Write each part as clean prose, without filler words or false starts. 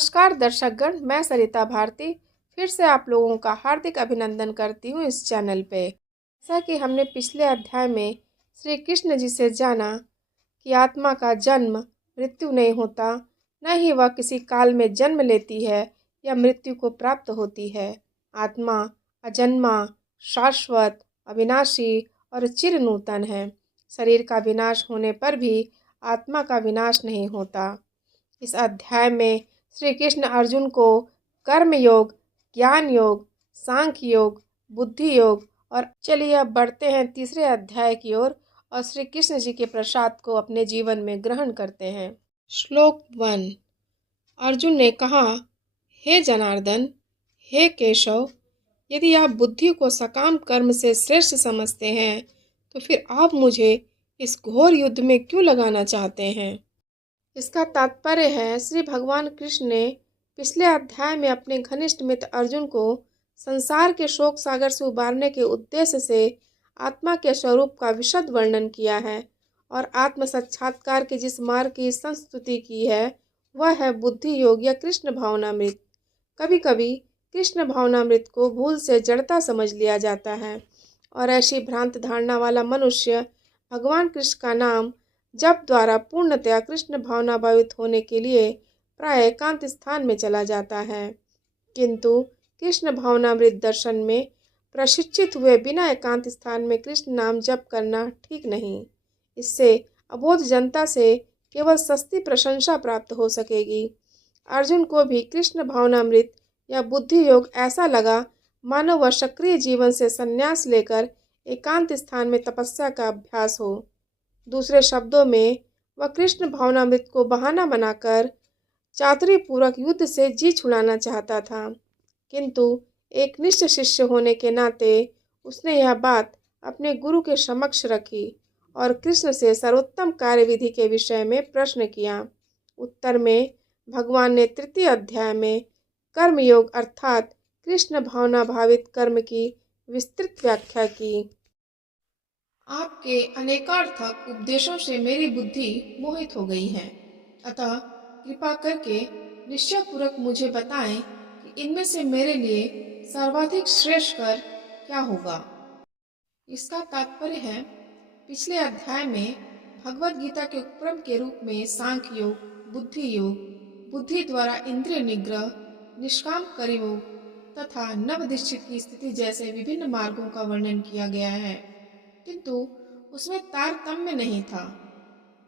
नमस्कार दर्शकगण, मैं सरिता भारती फिर से आप लोगों का हार्दिक अभिनंदन करती हूँ इस चैनल पे। जैसा कि हमने पिछले अध्याय में श्री कृष्ण जी से जाना कि आत्मा का जन्म मृत्यु नहीं होता, न ही वह किसी काल में जन्म लेती है या मृत्यु को प्राप्त होती है। आत्मा अजन्मा, शाश्वत, अविनाशी और चिर नूतन है। शरीर का विनाश होने पर भी आत्मा का विनाश नहीं होता। इस अध्याय में श्री कृष्ण अर्जुन को कर्म योग, ज्ञान योग, सांख्य योग, बुद्धि योग और चलिए अब बढ़ते हैं तीसरे अध्याय की ओर और श्री कृष्ण जी के प्रसाद को अपने जीवन में ग्रहण करते हैं। श्लोक 1। अर्जुन ने कहा, हे जनार्दन, हे केशव, यदि आप बुद्धि को सकाम कर्म से श्रेष्ठ समझते हैं तो फिर आप मुझे इस घोर युद्ध में क्यों लगाना चाहते हैं। इसका तात्पर्य है श्री भगवान कृष्ण ने पिछले अध्याय में अपने घनिष्ठ मित्र अर्जुन को संसार के शोक सागर से उबारने के उद्देश्य से आत्मा के स्वरूप का विशद वर्णन किया है और आत्म साक्षात्कार के जिस मार्ग की संस्तुति की है वह है बुद्धि योग या कृष्ण भावनामृत। कभी कभी कृष्ण भावनामृत को भूल से जड़ता समझ लिया जाता है और ऐसी भ्रांत धारणा वाला मनुष्य भगवान कृष्ण का नाम जप द्वारा पूर्णतया कृष्ण भावना भावित होने के लिए प्राय एकांत स्थान में चला जाता है, किंतु कृष्ण भावनामृत दर्शन में प्रशिक्षित हुए बिना एकांत स्थान में कृष्ण नाम जप करना ठीक नहीं। इससे अबोध जनता से केवल सस्ती प्रशंसा प्राप्त हो सकेगी। अर्जुन को भी कृष्ण भावनामृत या बुद्धि योग ऐसा लगा मानो वह सक्रिय जीवन से संन्यास लेकर एकांत स्थान में तपस्या का अभ्यास हो। दूसरे शब्दों में वह कृष्ण भावनामृत को बहाना बनाकर चातुरीपूर्वक युद्ध से जी छुड़ाना चाहता था, किंतु एक निष्ठ शिष्य होने के नाते उसने यह बात अपने गुरु के समक्ष रखी और कृष्ण से सर्वोत्तम कार्यविधि के विषय में प्रश्न किया। उत्तर में भगवान ने तृतीय अध्याय में कर्मयोग अर्थात कृष्ण भावना भावित कर्म की विस्तृत व्याख्या की। आपके अनेकार्थक उपदेशों से मेरी बुद्धि मोहित हो गई है, अतः कृपा करके निश्चयपूर्वक मुझे बताएं कि इनमें से मेरे लिए सर्वाधिक श्रेष्ठ कर क्या होगा। इसका तात्पर्य है पिछले अध्याय में भगवत गीता के उपक्रम के रूप में सांख्य योग, बुद्धि योग, बुद्धि द्वारा इंद्रिय निग्रह, निष्काम कर्मयोग तथा नवदिष्टित की स्थिति जैसे विभिन्न मार्गों का वर्णन किया गया है, किंतु उसमें तारतम्य नहीं था।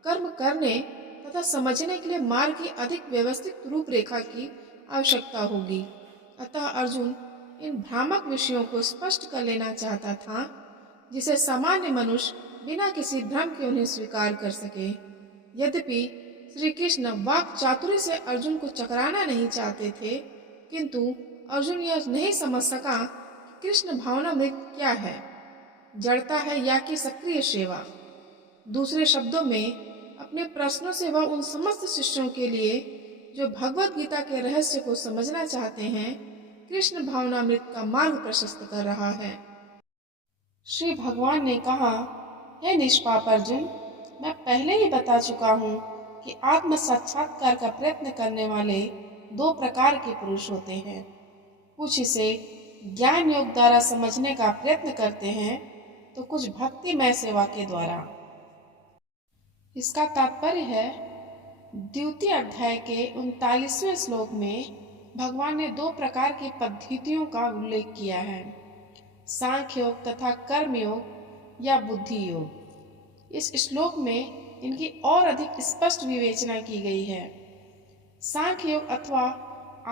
कर्म करने तथा समझने के लिए मार्ग की अधिक व्यवस्थित रूपरेखा की आवश्यकता होगी। अतः अर्जुन इन भ्रामक विषयों को स्पष्ट कर लेना चाहता था, जिसे सामान्य मनुष्य बिना किसी भ्रम के उन्हें स्वीकार कर सके। यद्यपि श्री कृष्ण वाक चातुर्य से अर्जुन को चकराना नहीं चाहते थे, किंतु अर्जुन यह नहीं समझ सका कि कृष्ण भावनामृत क्या है, जड़ता है या कि सक्रिय सेवा। दूसरे शब्दों में अपने प्रश्नों से वह उन समस्त शिष्यों के लिए जो भगवत गीता के रहस्य को समझना चाहते हैं, कृष्ण भावनामृत का मार्ग प्रशस्त कर रहा है। श्री भगवान ने कहा, हे निष्पाप अर्जुन, मैं पहले ही बता चुका हूँ कि आत्म साक्षात्कार का प्रयत्न करने वाले दो प्रकार के पुरुष होते हैं। कुछ इसे ज्ञान योग द्वारा समझने का प्रयत्न करते हैं तो कुछ भक्तिमय सेवा के द्वारा। इसका तात्पर्य है द्वितीय अध्याय के 39वें श्लोक में भगवान ने दो प्रकार की पद्धतियों का उल्लेख किया है, सांख्य योग तथा कर्म योग या बुद्धि योग। इस श्लोक में इनकी और अधिक स्पष्ट विवेचना की गई है। सांख्य योग अथवा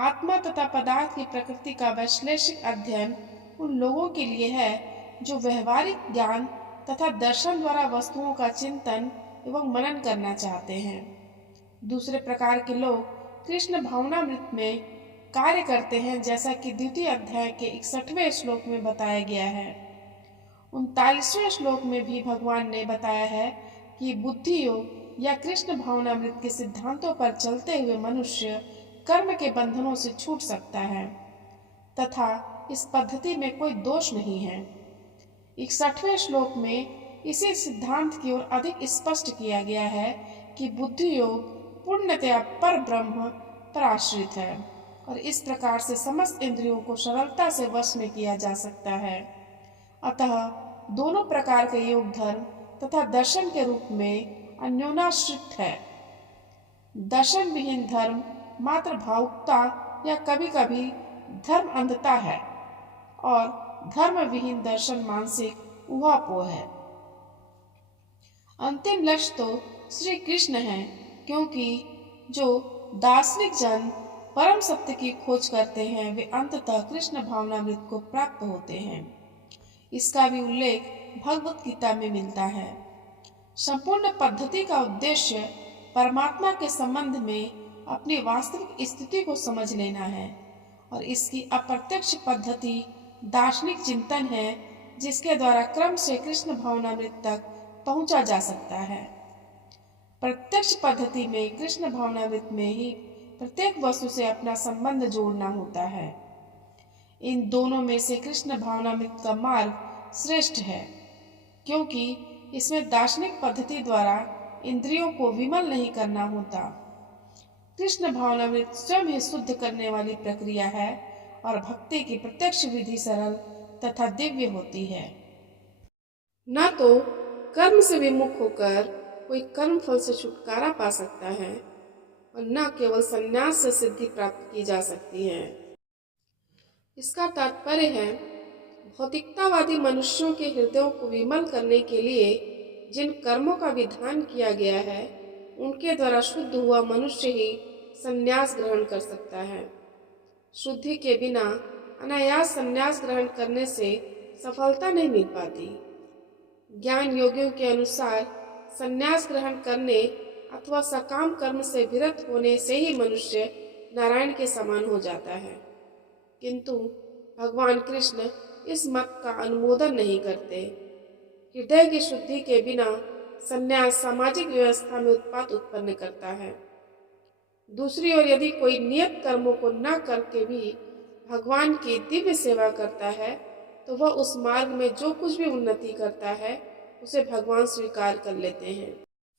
आत्मा तथा पदार्थ की प्रकृति का वैश्लेषिक अध्ययन उन लोगों के लिए है जो व्यवहारिक ज्ञान तथा दर्शन द्वारा वस्तुओं का चिंतन एवं मनन करना चाहते हैं। दूसरे प्रकार के लोग कृष्ण भावनामृत में कार्य करते हैं, जैसा कि द्वितीय अध्याय के 61वें श्लोक में बताया गया है। 39वें श्लोक में भी भगवान ने बताया है कि बुद्धि योग या कृष्ण भावनामृत के सिद्धांतों पर चलते हुए मनुष्य कर्म के बंधनों से छूट सकता है तथा इस पद्धति में कोई दोष नहीं है। 61वें श्लोक में इसी सिद्धांत की ओर अधिक स्पष्ट किया गया है कि बुद्धि योग पूर्णतया पर ब्रह्म पर आश्रित है और इस प्रकार से समस्त इंद्रियों को सरलता से वश में किया जा सकता है। अतः दोनों प्रकार के योग धर्म तथा दर्शन के रूप में अन्योनाश्रित है। दर्शन विहीन धर्म मात्र भावुकता या कभी कभी धर्म अंधता है और धर्म विहीन दर्शन मानसिक ऊहापोह है। अंतिम लक्ष्य तो श्री कृष्ण है, क्योंकि जो दार्शनिक जन परम सत्य की खोज करते हैं वे अंततः कृष्ण भावनामृत को प्राप्त होते हैं। इसका भी उल्लेख भगवत गीता में मिलता है। संपूर्ण पद्धति का उद्देश्य परमात्मा के संबंध में अपनी वास्तविक स्थिति को समझ लेना है और इसकी अप्रत्यक्ष पद्धति दार्शनिक चिंतन है, जिसके द्वारा क्रम से कृष्ण भावनामृत तक पहुंचा जा सकता है। प्रत्यक्ष पद्धति में कृष्ण भावनामृत में ही प्रत्येक वस्तु से अपना संबंध जोड़ना होता है। इन दोनों में से कृष्ण भावनामृत का मार्ग श्रेष्ठ है, क्योंकि इसमें दार्शनिक पद्धति द्वारा इंद्रियों को विमल नहीं करना होता। कृष्ण भावनामृत स्वयं ही शुद्ध करने वाली प्रक्रिया है और भक्ति की प्रत्यक्ष विधि सरल तथा दिव्य होती है। न तो कर्म से विमुख होकर कोई कर्म फल से छुटकारा पा सकता है और न केवल संन्यास से सिद्धि प्राप्त की जा सकती है। इसका तात्पर्य है, भौतिकतावादी मनुष्यों के हृदयों को विमल करने के लिए जिन कर्मों का विधान किया गया है, उनके द्वारा शुद्ध हुआ मनुष्य ही संन्यास ग्रहण कर सकता है। शुद्धि के बिना अनायास संन्यास ग्रहण करने से सफलता नहीं मिल पाती। ज्ञान योगियों के अनुसार संन्यास ग्रहण करने अथवा सकाम कर्म से विरत होने से ही मनुष्य नारायण के समान हो जाता है, किंतु भगवान कृष्ण इस मत का अनुमोदन नहीं करते। हृदय की शुद्धि के बिना संन्यास सामाजिक व्यवस्था में उत्पात उत्पन्न करता है। दूसरी ओर यदि कोई नियत कर्मों को न करके भी भगवान की दिव्य सेवा करता है, तो वह उस मार्ग में जो कुछ भी उन्नति करता है उसे भगवान स्वीकार कर लेते हैं।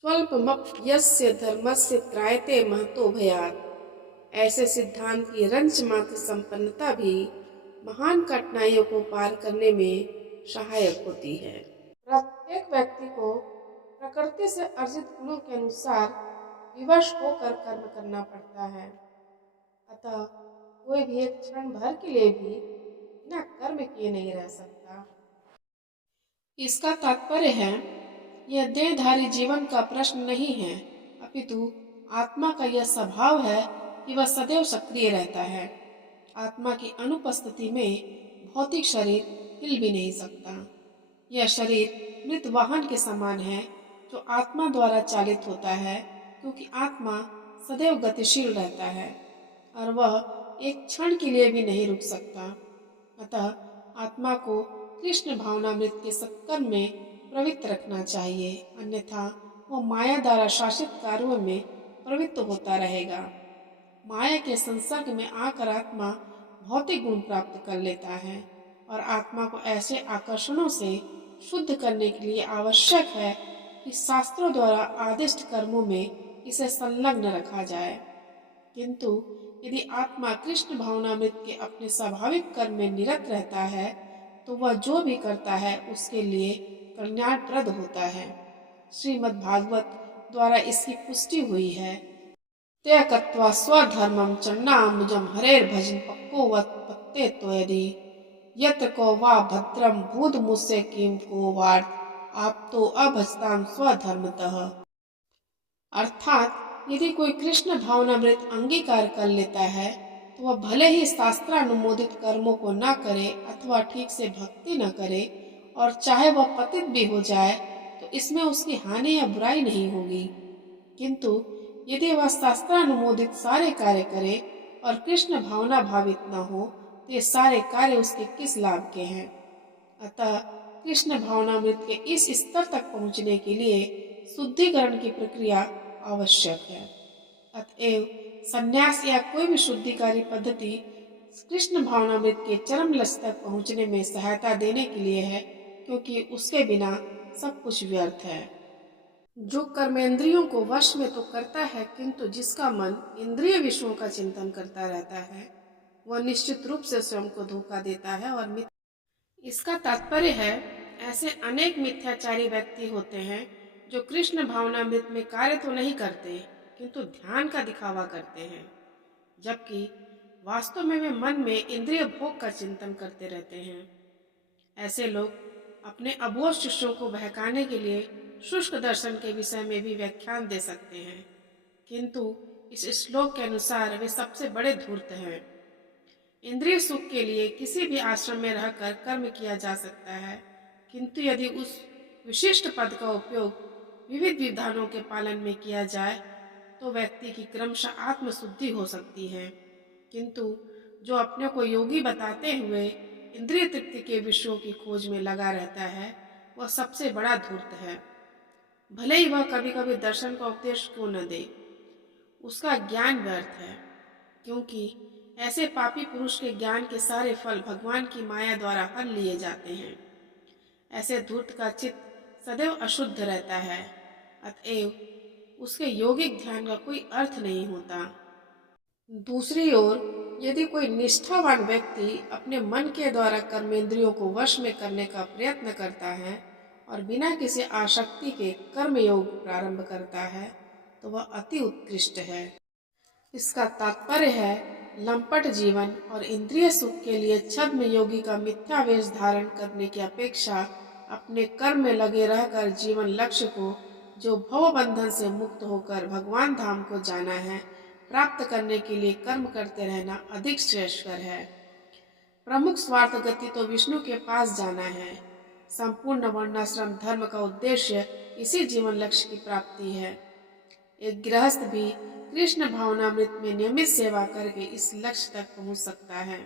स्वल्पमप्यस्य धर्मस्य त्रायते महतो भयात्। ऐसे सिद्धांत की रंच मात्र संपन्नता भी महान कठिनाइयों को पार करने में सहायक होती है। प्रत्येक व्यक्ति को प्रकृति से अर्जित गुणों के अनुसार विवश होकर कर्म करना पड़ता है। अतः कोई भी एक क्षण भर के लिए भी बिना कर्म किए नहीं रह सकता। इसका तात्पर्य है, यह देहधारी जीवन का प्रश्न नहीं है, अपितु आत्मा का यह स्वभाव है कि वह सदैव सक्रिय रहता है। आत्मा की अनुपस्थिति में भौतिक शरीर हिल भी नहीं सकता। यह शरीर मृत वाहन के समान है जो आत्मा द्वारा चालित होता है, क्योंकि आत्मा सदैव गतिशील रहता है और वह एक क्षण के लिए भी नहीं रुक सकता। अतः आत्मा को कृष्ण भावनामृत के सत्कर्म में प्रवृत्त रखना चाहिए, अन्यथा वह माया द्वारा शासित कार्यों में प्रवृत्त होता रहेगा। माया के संसर्ग में आकर आत्मा भौतिक गुण प्राप्त कर लेता है और आत्मा को ऐसे आकर्षणों से शुद्ध करने के लिए आवश्यक है कि शास्त्रों द्वारा आदिष्ट कर्मों में इसे संलग्न रखा जाए। किंतु यदि आत्मा कृष्ण भावनामृत के अपने स्वाभाविक कर्म में निरत रहता है, तो वह जो भी करता है उसके लिए कल्याणप्रद होता है। श्रीमद् भागवत द्वारा इसकी पुष्टि हुई है। त्यक्त्वा स्वधर्मं चण्डाम्बुजं हरेर्भजन् पक्को वत्पत्ते त्वयदि यत्र को वा भद्रं भूतमुस्य किं को वार्त आप्तो अभजतां स्वधर्मतः। अर्थात यदि कोई कृष्ण भावनामृत अंगीकार कर लेता है, तो वह भले ही शास्त्रानुमोदित कर्मों को न करे अथवा ठीक से भक्ति न करे, और चाहे वह पतित भी हो जाए तो इसमें उसकी हानि या बुराई नहीं होगी। किंतु यदि वह शास्त्रानुमोदित सारे कार्य करे और कृष्ण भावना भावित न हो, तो ये सारे कार्य उसके किस लाभ के हैं। अतः कृष्ण भावनामृत के इस स्तर तक पहुँचने के लिए शुद्धिकरण की प्रक्रिया आवश्यक है। अतएव संन्यास या कोई भी शुद्धिकारी पद्धति कृष्ण भावनामृत के चरम लक्ष्य तक पहुँचने में सहायता देने के लिए है, क्योंकि उसके बिना सब कुछ व्यर्थ है। जो कर्मेंद्रियों को वश में तो करता है, किंतु जिसका मन इंद्रिय विषयों का चिंतन करता रहता है, वह निश्चित रूप से स्वयं को धोखा देता है और इसका तात्पर्य है, ऐसे अनेक मिथ्याचारी व्यक्ति होते हैं जो कृष्ण भावनामृत में कार्य तो नहीं करते, किंतु ध्यान का दिखावा करते हैं, जबकि वास्तव में वे मन में इंद्रिय भोग का चिंतन करते रहते हैं। ऐसे लोग अपने अबोध शिष्यों को बहकाने के लिए शुष्क दर्शन के विषय में भी व्याख्यान दे सकते हैं, किंतु इस श्लोक के अनुसार वे सबसे बड़े धूर्त हैं। इंद्रिय सुख के लिए किसी भी आश्रम में रहकर कर्म किया जा सकता है, किंतु यदि उस विशिष्ट पद का उपयोग विविध विधानों के पालन में किया जाए तो व्यक्ति की क्रमशः आत्मशुद्धि हो सकती है। किंतु जो अपने को योगी बताते हुए इंद्रिय तृप्ति के विषयों की खोज में लगा रहता है, वह सबसे बड़ा धूर्त है। भले ही वह कभी कभी दर्शन का उपदेश क्यों न दे, उसका ज्ञान व्यर्थ है, क्योंकि ऐसे पापी पुरुष के ज्ञान के सारे फल भगवान की माया द्वारा हर लिए जाते हैं। ऐसे धूर्त का चित्त सदैव अशुद्ध रहता है, अतएव उसके यौगिक ध्यान का कोई अर्थ नहीं होता। दूसरी ओर यदि कोई निष्ठावान व्यक्ति अपने मन के द्वारा कर्मेंद्रियों को वश में करने का प्रयत्न करता है और बिना किसी आसक्ति के कर्म योग प्रारंभ करता है, तो वह अति उत्कृष्ट है। इसका तात्पर्य है, लंपट जीवन और इंद्रिय सुख के लिए छद्म योगी का मिथ्या वेश धारण करने की अपेक्षा अपने कर्म में लगे रहकर जीवन लक्ष्य को, जो भव बंधन से मुक्त होकर भगवान धाम को जाना है, प्राप्त करने के लिए कर्म करते रहना अधिक श्रेष्ठकर है। प्रमुख स्वार्थ गति तो विष्णु के पास जाना है। संपूर्ण वर्णाश्रम धर्म का उद्देश्य इसी जीवन लक्ष्य की प्राप्ति है। एक गृहस्थ भी कृष्ण भावनामृत में नियमित सेवा करके इस लक्ष्य तक पहुंच सकता है।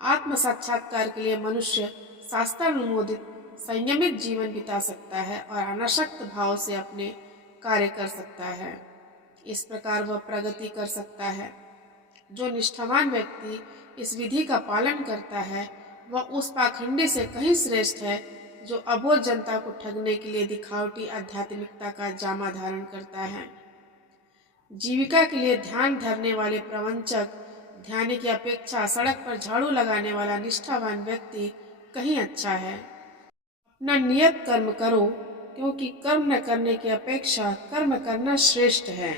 आत्म साक्षात्कार के लिए मनुष्य शास्त्रानुमोदित संयमित जीवन बिता सकता है और अनासक्त भाव से अपने कार्य कर सकता है। इस प्रकार वह प्रगति कर सकता है। जो निष्ठावान व्यक्ति इस विधि का पालन करता है, वह उस पाखंडी से कहीं श्रेष्ठ है जो अबोध जनता को ठगने के लिए दिखावटी आध्यात्मिकता का जामा धारण करता है। जीविका के लिए ध्यान धरने वाले प्रवंचक ध्यान की अपेक्षा सड़क पर झाड़ू लगाने वाला निष्ठावान व्यक्ति कहीं अच्छा है। अपना नियत कर्म करो, क्योंकि कर्म न करने की अपेक्षा कर्म करना श्रेष्ठ है।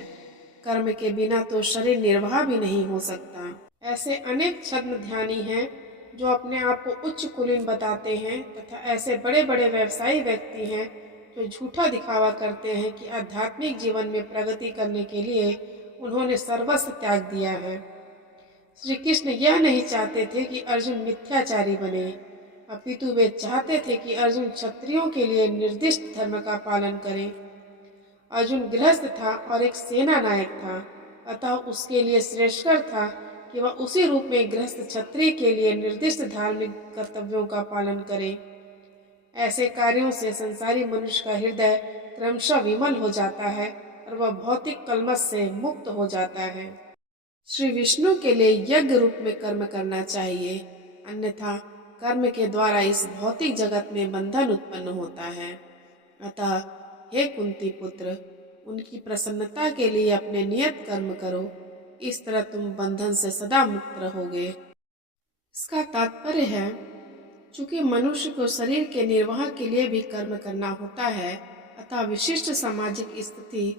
कर्म के बिना तो शरीर निर्वाह भी नहीं हो सकता। ऐसे अनेक छद्म ध्यानी हैं जो अपने आप को उच्च कुलीन बताते हैं, तथा ऐसे बड़े बड़े व्यवसायी व्यक्ति हैं जो झूठा दिखावा करते हैं कि आध्यात्मिक जीवन में प्रगति करने के लिए उन्होंने सर्वस्व त्याग दिया है। श्री कृष्ण यह नहीं चाहते थे कि अर्जुन मिथ्याचारी बने, अपितु वे चाहते थे कि अर्जुन क्षत्रियों के लिए निर्दिष्ट धर्म का पालन करे। अर्जुन गृहस्थ था और एक सेना नायक था, अतः उसके लिए श्रेष्ठकर था कि वह उसी रूप में गृहस्थ क्षत्रिय के लिए निर्दिष्ट धार्मिक कर्तव्यों का पालन करे। ऐसे कार्यों से संसारी मनुष्य का हृदय क्रमशः विमल हो जाता है और वह भौतिक कलमश से मुक्त हो जाता है। श्री विष्णु के लिए यज्ञ रूप में कर्म करना चाहिए, अन्यथा कर्म के द्वारा इस भौतिक जगत में बंधन उत्पन्न होता है। अतः हे कुंती पुत्र, उनकी प्रसन्नता के लिए अपने नियत कर्म करो, इस तरह तुम बंधन से सदा मुक्त रहोगे। इसका तात्पर्य है, चूंकि मनुष्य को शरीर के निर्वाह के लिए भी कर्म करना होता है, अतः विशिष्ट सामाजिक स्थिति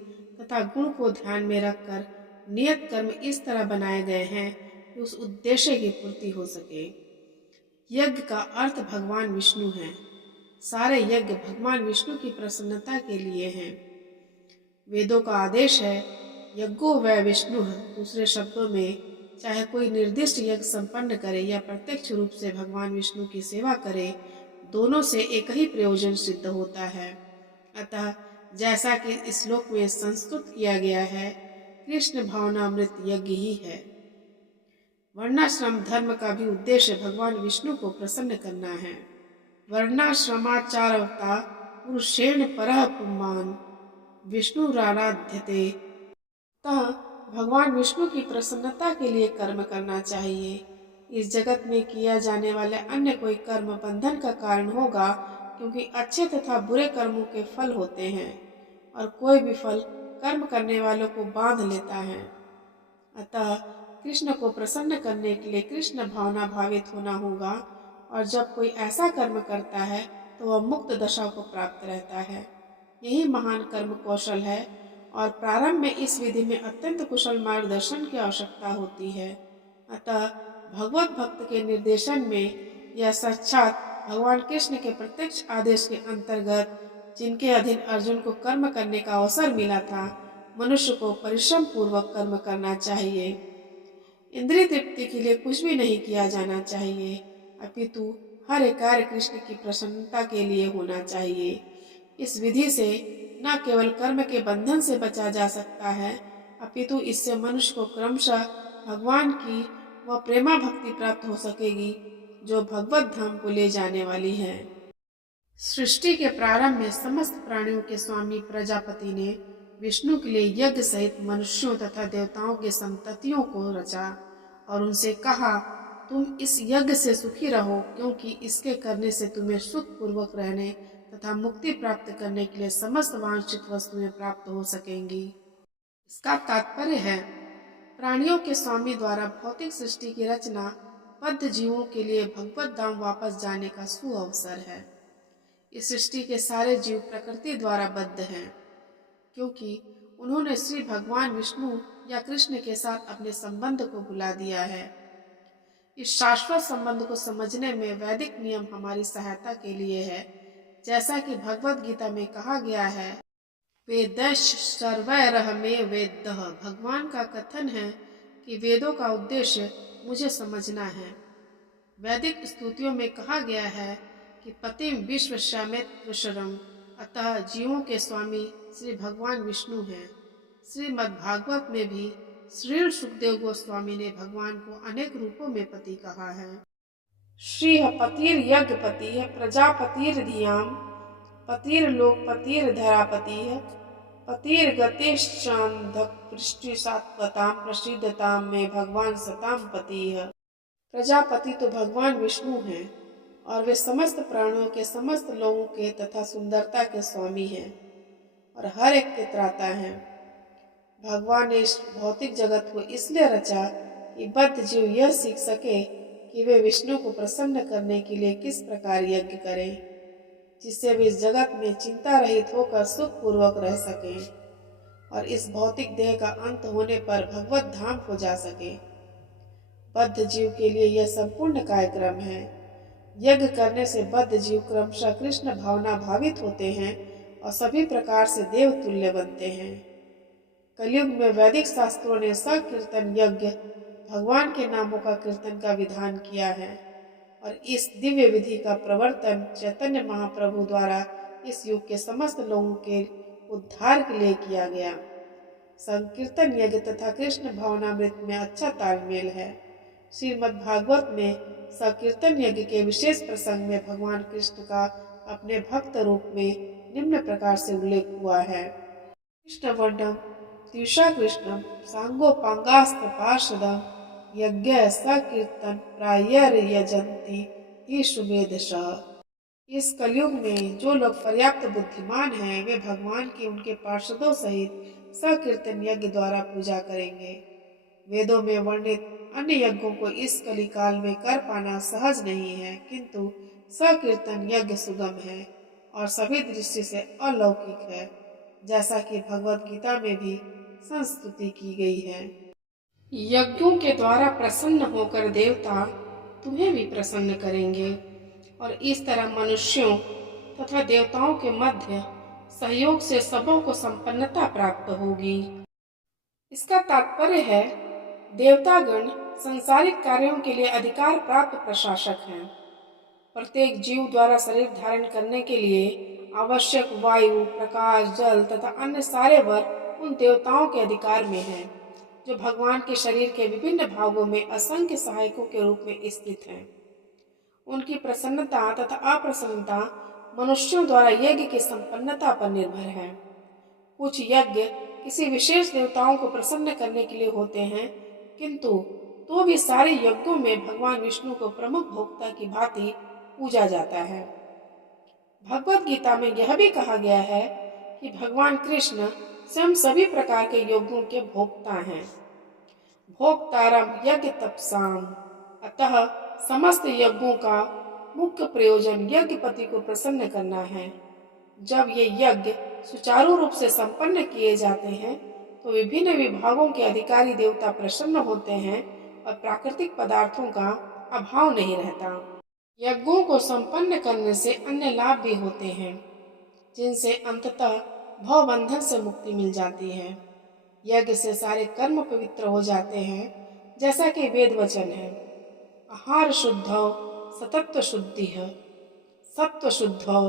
तथा गुण को ध्यान में रखकर नियत कर्म इस तरह बनाए गए हैं कि उस उद्देश्य की पूर्ति हो सके। यज्ञ का अर्थ भगवान विष्णु है। सारे यज्ञ भगवान विष्णु की प्रसन्नता के लिए हैं। वेदों का आदेश है, यज्ञो वै विष्णु। दूसरे शब्दों में, चाहे कोई निर्दिष्ट यज्ञ संपन्न करे या प्रत्यक्ष रूप से भगवान विष्णु की सेवा करे, दोनों से एक ही प्रयोजन सिद्ध होता है। अतः जैसा कि इस श्लोक में संस्तुत किया गया है, कृष्ण भावनामृत यज्ञ ही है। वर्णाश्रम धर्म का भी उद्देश्य भगवान विष्णु को प्रसन्न करना है। वर्णाश्रमाचारवता पुरुषेण परः पुमान् विष्णुराराध्यते। अतः भगवान विष्णु की प्रसन्नता के लिए कर्म करना चाहिए। इस जगत में किया जाने वाले अन्य कोई कर्म बंधन का कारण होगा, क्योंकि अच्छे तथा बुरे कर्मों के फल होते हैं। और कोई भी फल कर्म करने वालों को बांध लेता है। अतः कृष्ण को प्रसन्न करने के लिए कृष्ण भावना भावित होना होगा, और जब कोई ऐसा कर्म करता है तो वह मुक्त दशा को प्राप्त रहता है। यही महान कर्म कौशल है, और प्रारंभ में इस विधि में अत्यंत कुशल मार्गदर्शन की आवश्यकता होती है। अतः भगवत भक्त के निर्देशन में यह साक्षात भगवान कृष्ण के प्रत्यक्ष आदेश के अंतर्गत, जिनके अधीन अर्जुन को कर्म करने का अवसर मिला था, मनुष्य को परिश्रम पूर्वक कर्म करना चाहिए। इंद्रिय तृप्ति के लिए कुछ भी नहीं किया जाना चाहिए, अपितु हर एक कार्य कृष्ण की प्रसन्नता के लिए होना चाहिए। इस विधि से न केवल कर्म के बंधन से बचा जा सकता है, अपितु इससे मनुष्य को क्रमशः भगवान की वह प्रेमा भक्ति प्राप्त हो सकेगी जो भगवत धाम को ले जाने वाली है। सृष्टि के प्रारंभ में समस्त प्राणियों के स्वामी प्रजापति ने विष्णु के लिए यज्ञ सहित मनुष्यों तथा देवताओं के संततियों को रचा और उनसे कहा, तुम इस यज्ञ से सुखी रहो, क्योंकि इसके करने से तुम्हें सुख पूर्वक रहने तथा मुक्ति प्राप्त करने के लिए समस्त वांछित वस्तुएं प्राप्त हो सकेंगी। इसका तात्पर्य है, प्राणियों के स्वामी द्वारा भौतिक सृष्टि की रचना बद्ध जीवों के लिए भगवत धाम वापस जाने का सुअवसर है। इस सृष्टि के सारे जीव प्रकृति द्वारा बद्ध हैं, क्योंकि उन्होंने श्री भगवान विष्णु या कृष्ण के साथ अपने संबंध को भुला दिया है। इस शाश्वत संबंध को समझने में वैदिक नियम हमारी सहायता के लिए है। जैसा कि भगवत गीता में कहा गया है, वेदश्च सर्वैरहमेव वेद्यः। भगवान का कथन है कि वेदों का उद्देश्य मुझे समझना है। वैदिक स्तुतियों में कहा गया है कि पतिं विश्वस्यामित्वशरम्, अतः जीवों के स्वामी श्री भगवान विष्णु हैं। श्रीमद् भागवत में भी श्री सुखदेव गोस्वामी ने भगवान को अनेक रूपों में पति कहा है। श्री पतिर्यज्ञपति प्रजापतिर्धियाम, पतिर्लोकपतिर्धरापति, पतिर्गतिश्चान्धपृष्ठिसात्वतां प्रसिद्धतां में भगवान सतां पति। प्रजापति तो भगवान विष्णु हैं और वे समस्त प्राणियों के, समस्त लोगों के तथा सुंदरता के स्वामी हैं और हर एक के त्राता हैं। भगवान ने इस भौतिक जगत को इसलिए रचा कि बद्ध जीव यह सीख सके कि वे विष्णु को प्रसन्न करने के लिए किस प्रकार यज्ञ करें, जिससे वे इस जगत में चिंता रहित होकर सुख पूर्वक रह सकें और इस भौतिक देह का अंत होने पर भगवत धाम को जा सके। बद्ध जीव के लिए यह संपूर्ण कार्यक्रम है। यज्ञ करने से बद्ध जीव क्रमशः कृष्ण भावना भावित होते हैं और सभी प्रकार से देव तुल्य बनते हैं। कलयुग में वैदिक शास्त्रों ने सकीर्तन यज्ञ, भगवान के नामों का कीर्तन का विधान किया है और इस दिव्य विधि का प्रवर्तन चैतन्य महाप्रभु द्वारा इस युग के समस्त लोगों के उद्धार के लिए किया गया। संकीर्तन यज्ञ तथा कृष्ण भावनामृत में अच्छा तालमेल है। श्रीमद् भागवत में संकीर्तन यज्ञ के विशेष प्रसंग में भगवान कृष्ण का अपने भक्त रूप में निम्न प्रकार से उल्लेख हुआ है। कृष्ण वर्णम तीर्षा कृष्णम सांगोपांगास्त्र पार्षदम यज्ञ सकीर्तन प्रायर्यजन्ति ही सुमेधसः। इस कलयुग में जो लोग पर्याप्त बुद्धिमान हैं, वे भगवान की उनके पार्षदों सहित सकीर्तन यज्ञ द्वारा पूजा करेंगे। वेदों में वर्णित अन्य यज्ञों को इस कलिकाल में कर पाना सहज नहीं है, किंतु सकीर्तन यज्ञ सुगम है और सभी दृष्टि से अलौकिक है, जैसा कि भगवत गीता में भी संस्तुति की गई है। यज्ञों के द्वारा प्रसन्न होकर देवता तुम्हें भी प्रसन्न करेंगे और इस तरह मनुष्यों तथा देवताओं के मध्य सहयोग से सबों को संपन्नता प्राप्त होगी। इसका तात्पर्य है, देवतागण संसारिक कार्यों के लिए अधिकार प्राप्त प्रशासक हैं। प्रत्येक जीव द्वारा शरीर धारण करने के लिए आवश्यक वायु, प्रकाश, जल तथा अन्य सारे वर उन देवताओं के अधिकार में हैं, जो भगवान के शरीर के विभिन्न भागों में असंख्य सहायकों के रूप में स्थित हैं। उनकी प्रसन्नता तथा अप्रसन्नता मनुष्यों द्वारा यज्ञ की संपन्नता पर निर्भर है। कुछ यज्ञ किसी विशेष देवताओं को प्रसन्न करने के लिए होते हैं, किंतु तो भी सारे यज्ञों में भगवान विष्णु को प्रमुख भोक्ता की भांति पूजा जाता है। भगवत गीता में यह भी कहा गया है कि भगवान कृष्ण स्वयं सभी प्रकार के यज्ञों के भोक्ता हैं। भोक्तारम यज्ञ तपसाम, अतः समस्त यज्ञों का मुख्य प्रयोजन यज्ञपति को प्रसन्न करना है। जब ये यज्ञ सुचारू रूप से संपन्न किए जाते हैं तो विभिन्न विभागों के अधिकारी देवता प्रसन्न होते हैं और प्राकृतिक पदार्थों का अभाव नहीं रहता। यज्ञों को संपन्न करने से अन्य लाभ भी होते हैं, जिनसे अंततः भवबंधन से मुक्ति मिल जाती है। यज्ञ से सारे कर्म पवित्र हो जाते हैं, जैसा कि वेद वचन है, आहार शुद्धौ सतत्व शुद्धिः सत्व शुद्धौ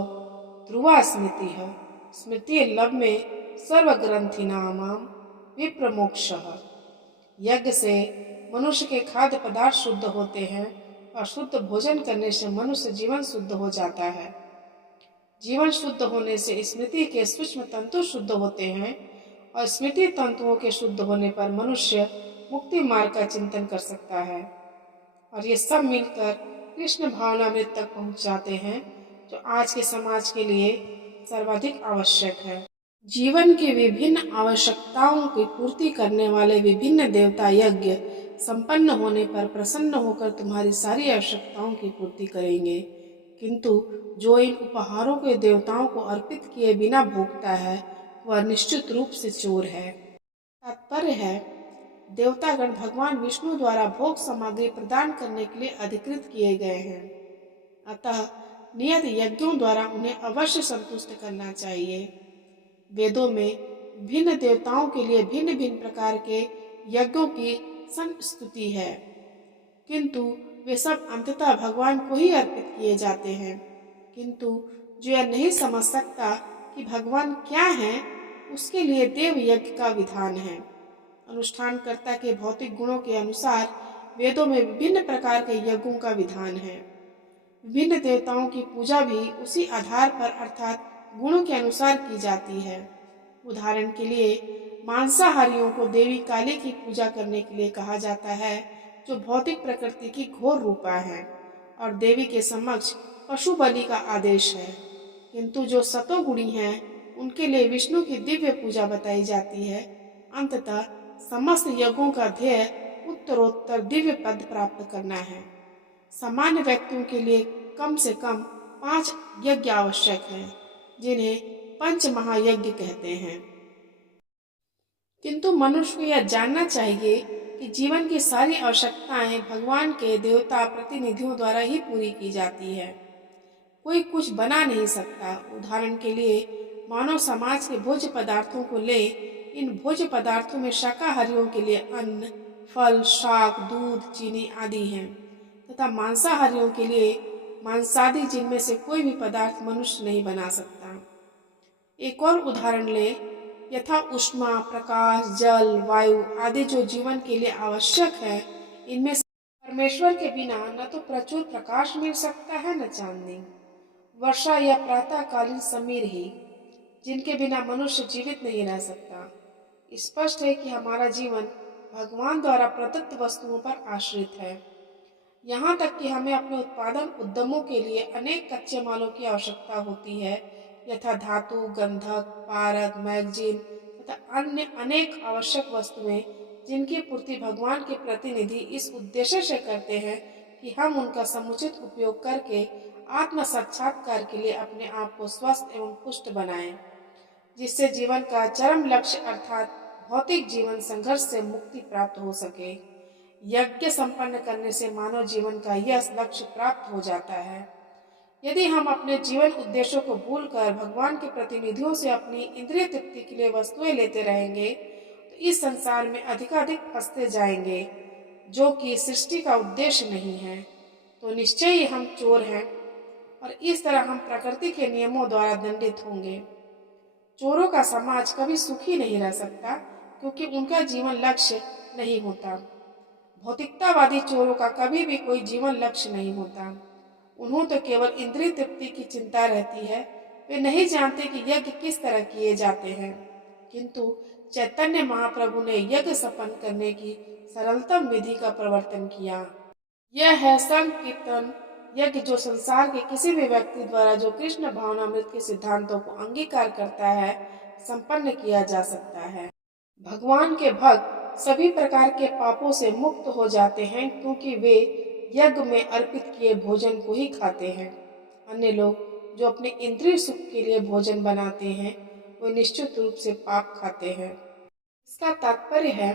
ध्रुवा स्मृतिः स्मृति लव में सर्वग्रंथिनामाम विप्रमोक्षः। यज्ञ से मनुष्य के खाद्य पदार्थ शुद्ध होते हैं और शुद्ध भोजन करने से मनुष्य जीवन शुद्ध हो जाता है। जीवन शुद्ध होने से स्मृति के सूक्ष्म तंतु शुद्ध होते हैं और स्मृति तंतुओं के शुद्ध होने पर मनुष्य मुक्ति मार्ग का चिंतन कर सकता है और ये सब मिलकर कृष्ण भावनामृत तक पहुंच जाते हैं, जो आज के समाज के लिए सर्वाधिक आवश्यक है। जीवन की विभिन्न आवश्यकताओं की पूर्ति करने वाले विभिन्न देवता यज्ञ संपन्न होने पर प्रसन्न होकर तुम्हारी सारी आवश्यकताओं की पूर्ति करेंगे, किंतु जो इन उपहारों के देवताओं को अर्पित किए बिना भोगता है वह निश्चित रूप से चोर है। तात्पर्य है, देवतागण भगवान विष्णु द्वारा भोग सामग्री प्रदान करने के लिए अधिकृत किए गए हैं, अतः नियत यज्ञों द्वारा उन्हें अवश्य संतुष्ट करना चाहिए। वेदों में भिन्न देवताओं के लिए भिन्न भिन्न प्रकार के यज्ञों की संस्तुति है, किंतु वे सब अंततः भगवान को ही अर्पित किए जाते हैं। किंतु जो यह नहीं समझ सकता कि भगवान क्या है, उसके लिए देव यज्ञ का विधान है। अनुष्ठानकर्ता के भौतिक गुणों के अनुसार वेदों में विभिन्न प्रकार के यज्ञों का विधान है। विभिन्न देवताओं की पूजा भी उसी आधार पर अर्थात गुणों के अनुसार की जाती है। उदाहरण के लिए मांसाहारियों को देवी काली की पूजा करने के लिए कहा जाता है, जो भौतिक प्रकृति की घोर रूपा है, और देवी के समक्ष पशु बलि का आदेश है। किंतु जो सतोगुणी हैं, उनके लिए विष्णु की दिव्य पूजा बताई जाती है। अंततः समस्त यज्ञों का ध्येय उत्तरोत्तर दिव्य पद प्राप्त करना है। सामान्य व्यक्तियों के लिए कम से कम 5 यज्ञ आवश्यक हैं, जिन्हें पंच महायज्ञ कहते हैं। किंतु मनुष्य को यह जानना चाहिए कि जीवन की सारी आवश्यकताएं भगवान के देवता प्रतिनिधियों द्वारा ही पूरी की जाती है। कोई कुछ बना नहीं सकता। उदाहरण के लिए मानव समाज के भोज्य पदार्थों को ले। इन भोज्य पदार्थों में शाकाहारियों के लिए अन्न, फल, शाक, दूध, चीनी आदि हैं, तथा मांसाहारियों के लिए मांसादि, जिनमें से कोई भी पदार्थ मनुष्य नहीं बना सकता। एक और उदाहरण ले, यथा उष्मा, प्रकाश, जल, वायु आदि जो जीवन के लिए आवश्यक है, इनमें परमेश्वर के बिना न तो प्रचुर प्रकाश मिल सकता है, न चांदनी, वर्षा या प्रातःकालीन समीर ही, जिनके बिना मनुष्य जीवित नहीं रह सकता। स्पष्ट है कि हमारा जीवन भगवान द्वारा प्रदत्त वस्तुओं पर आश्रित है। यहाँ तक कि हमें अपने उत्पादन उद्यमों के लिए अनेक कच्चे मालों की आवश्यकता होती है, यथा धातु, गंधक, पारद, मैगजीन तथा अन्य अनेक आवश्यक वस्तुएं, जिनकी पूर्ति भगवान के प्रतिनिधि इस उद्देश्य से करते हैं कि हम उनका समुचित उपयोग करके आत्म साक्षात्कार के लिए अपने आप को स्वस्थ एवं पुष्ट बनाएं, जिससे जीवन का चरम लक्ष्य अर्थात भौतिक जीवन संघर्ष से मुक्ति प्राप्त हो सके। यज्ञ संपन्न करने से मानव जीवन का यह लक्ष्य प्राप्त हो जाता है। यदि हम अपने जीवन उद्देश्यों को भूलकर भगवान के प्रतिनिधियों से अपनी इंद्रिय तृप्ति के लिए वस्तुएं लेते रहेंगे तो इस संसार में अधिकाधिक फंसते जाएंगे, जो कि सृष्टि का उद्देश्य नहीं है। तो निश्चय ही हम चोर हैं और इस तरह हम प्रकृति के नियमों द्वारा दंडित होंगे। चोरों का समाज कभी सुखी नहीं रह सकता, क्योंकि उनका जीवन लक्ष्य नहीं होता। भौतिकतावादी चोरों का कभी भी कोई जीवन लक्ष्य नहीं होता। उन्हें तो केवल इंद्रिय तृप्ति की चिंता रहती है। वे नहीं जानते कि यज्ञ किस तरह किए जाते हैं। किंतु चैतन्य महाप्रभु ने यज्ञ संपन्न करने की सरलतम विधि का प्रवर्तन किया। यह है संकीर्तन यज्ञ, जो संसार के किसी भी व्यक्ति द्वारा जो कृष्ण भावनामृत के सिद्धांतों को अंगीकार करता है संपन्न किया जा सकता है। भगवान के भक्त सभी प्रकार के पापों से मुक्त हो जाते हैं क्योंकि वे यज्ञ में अर्पित किए भोजन को ही खाते हैं। अन्य लोग जो अपने इंद्रिय सुख के लिए भोजन बनाते हैं वे निश्चित रूप से पाप खाते हैं। इसका तात्पर्य है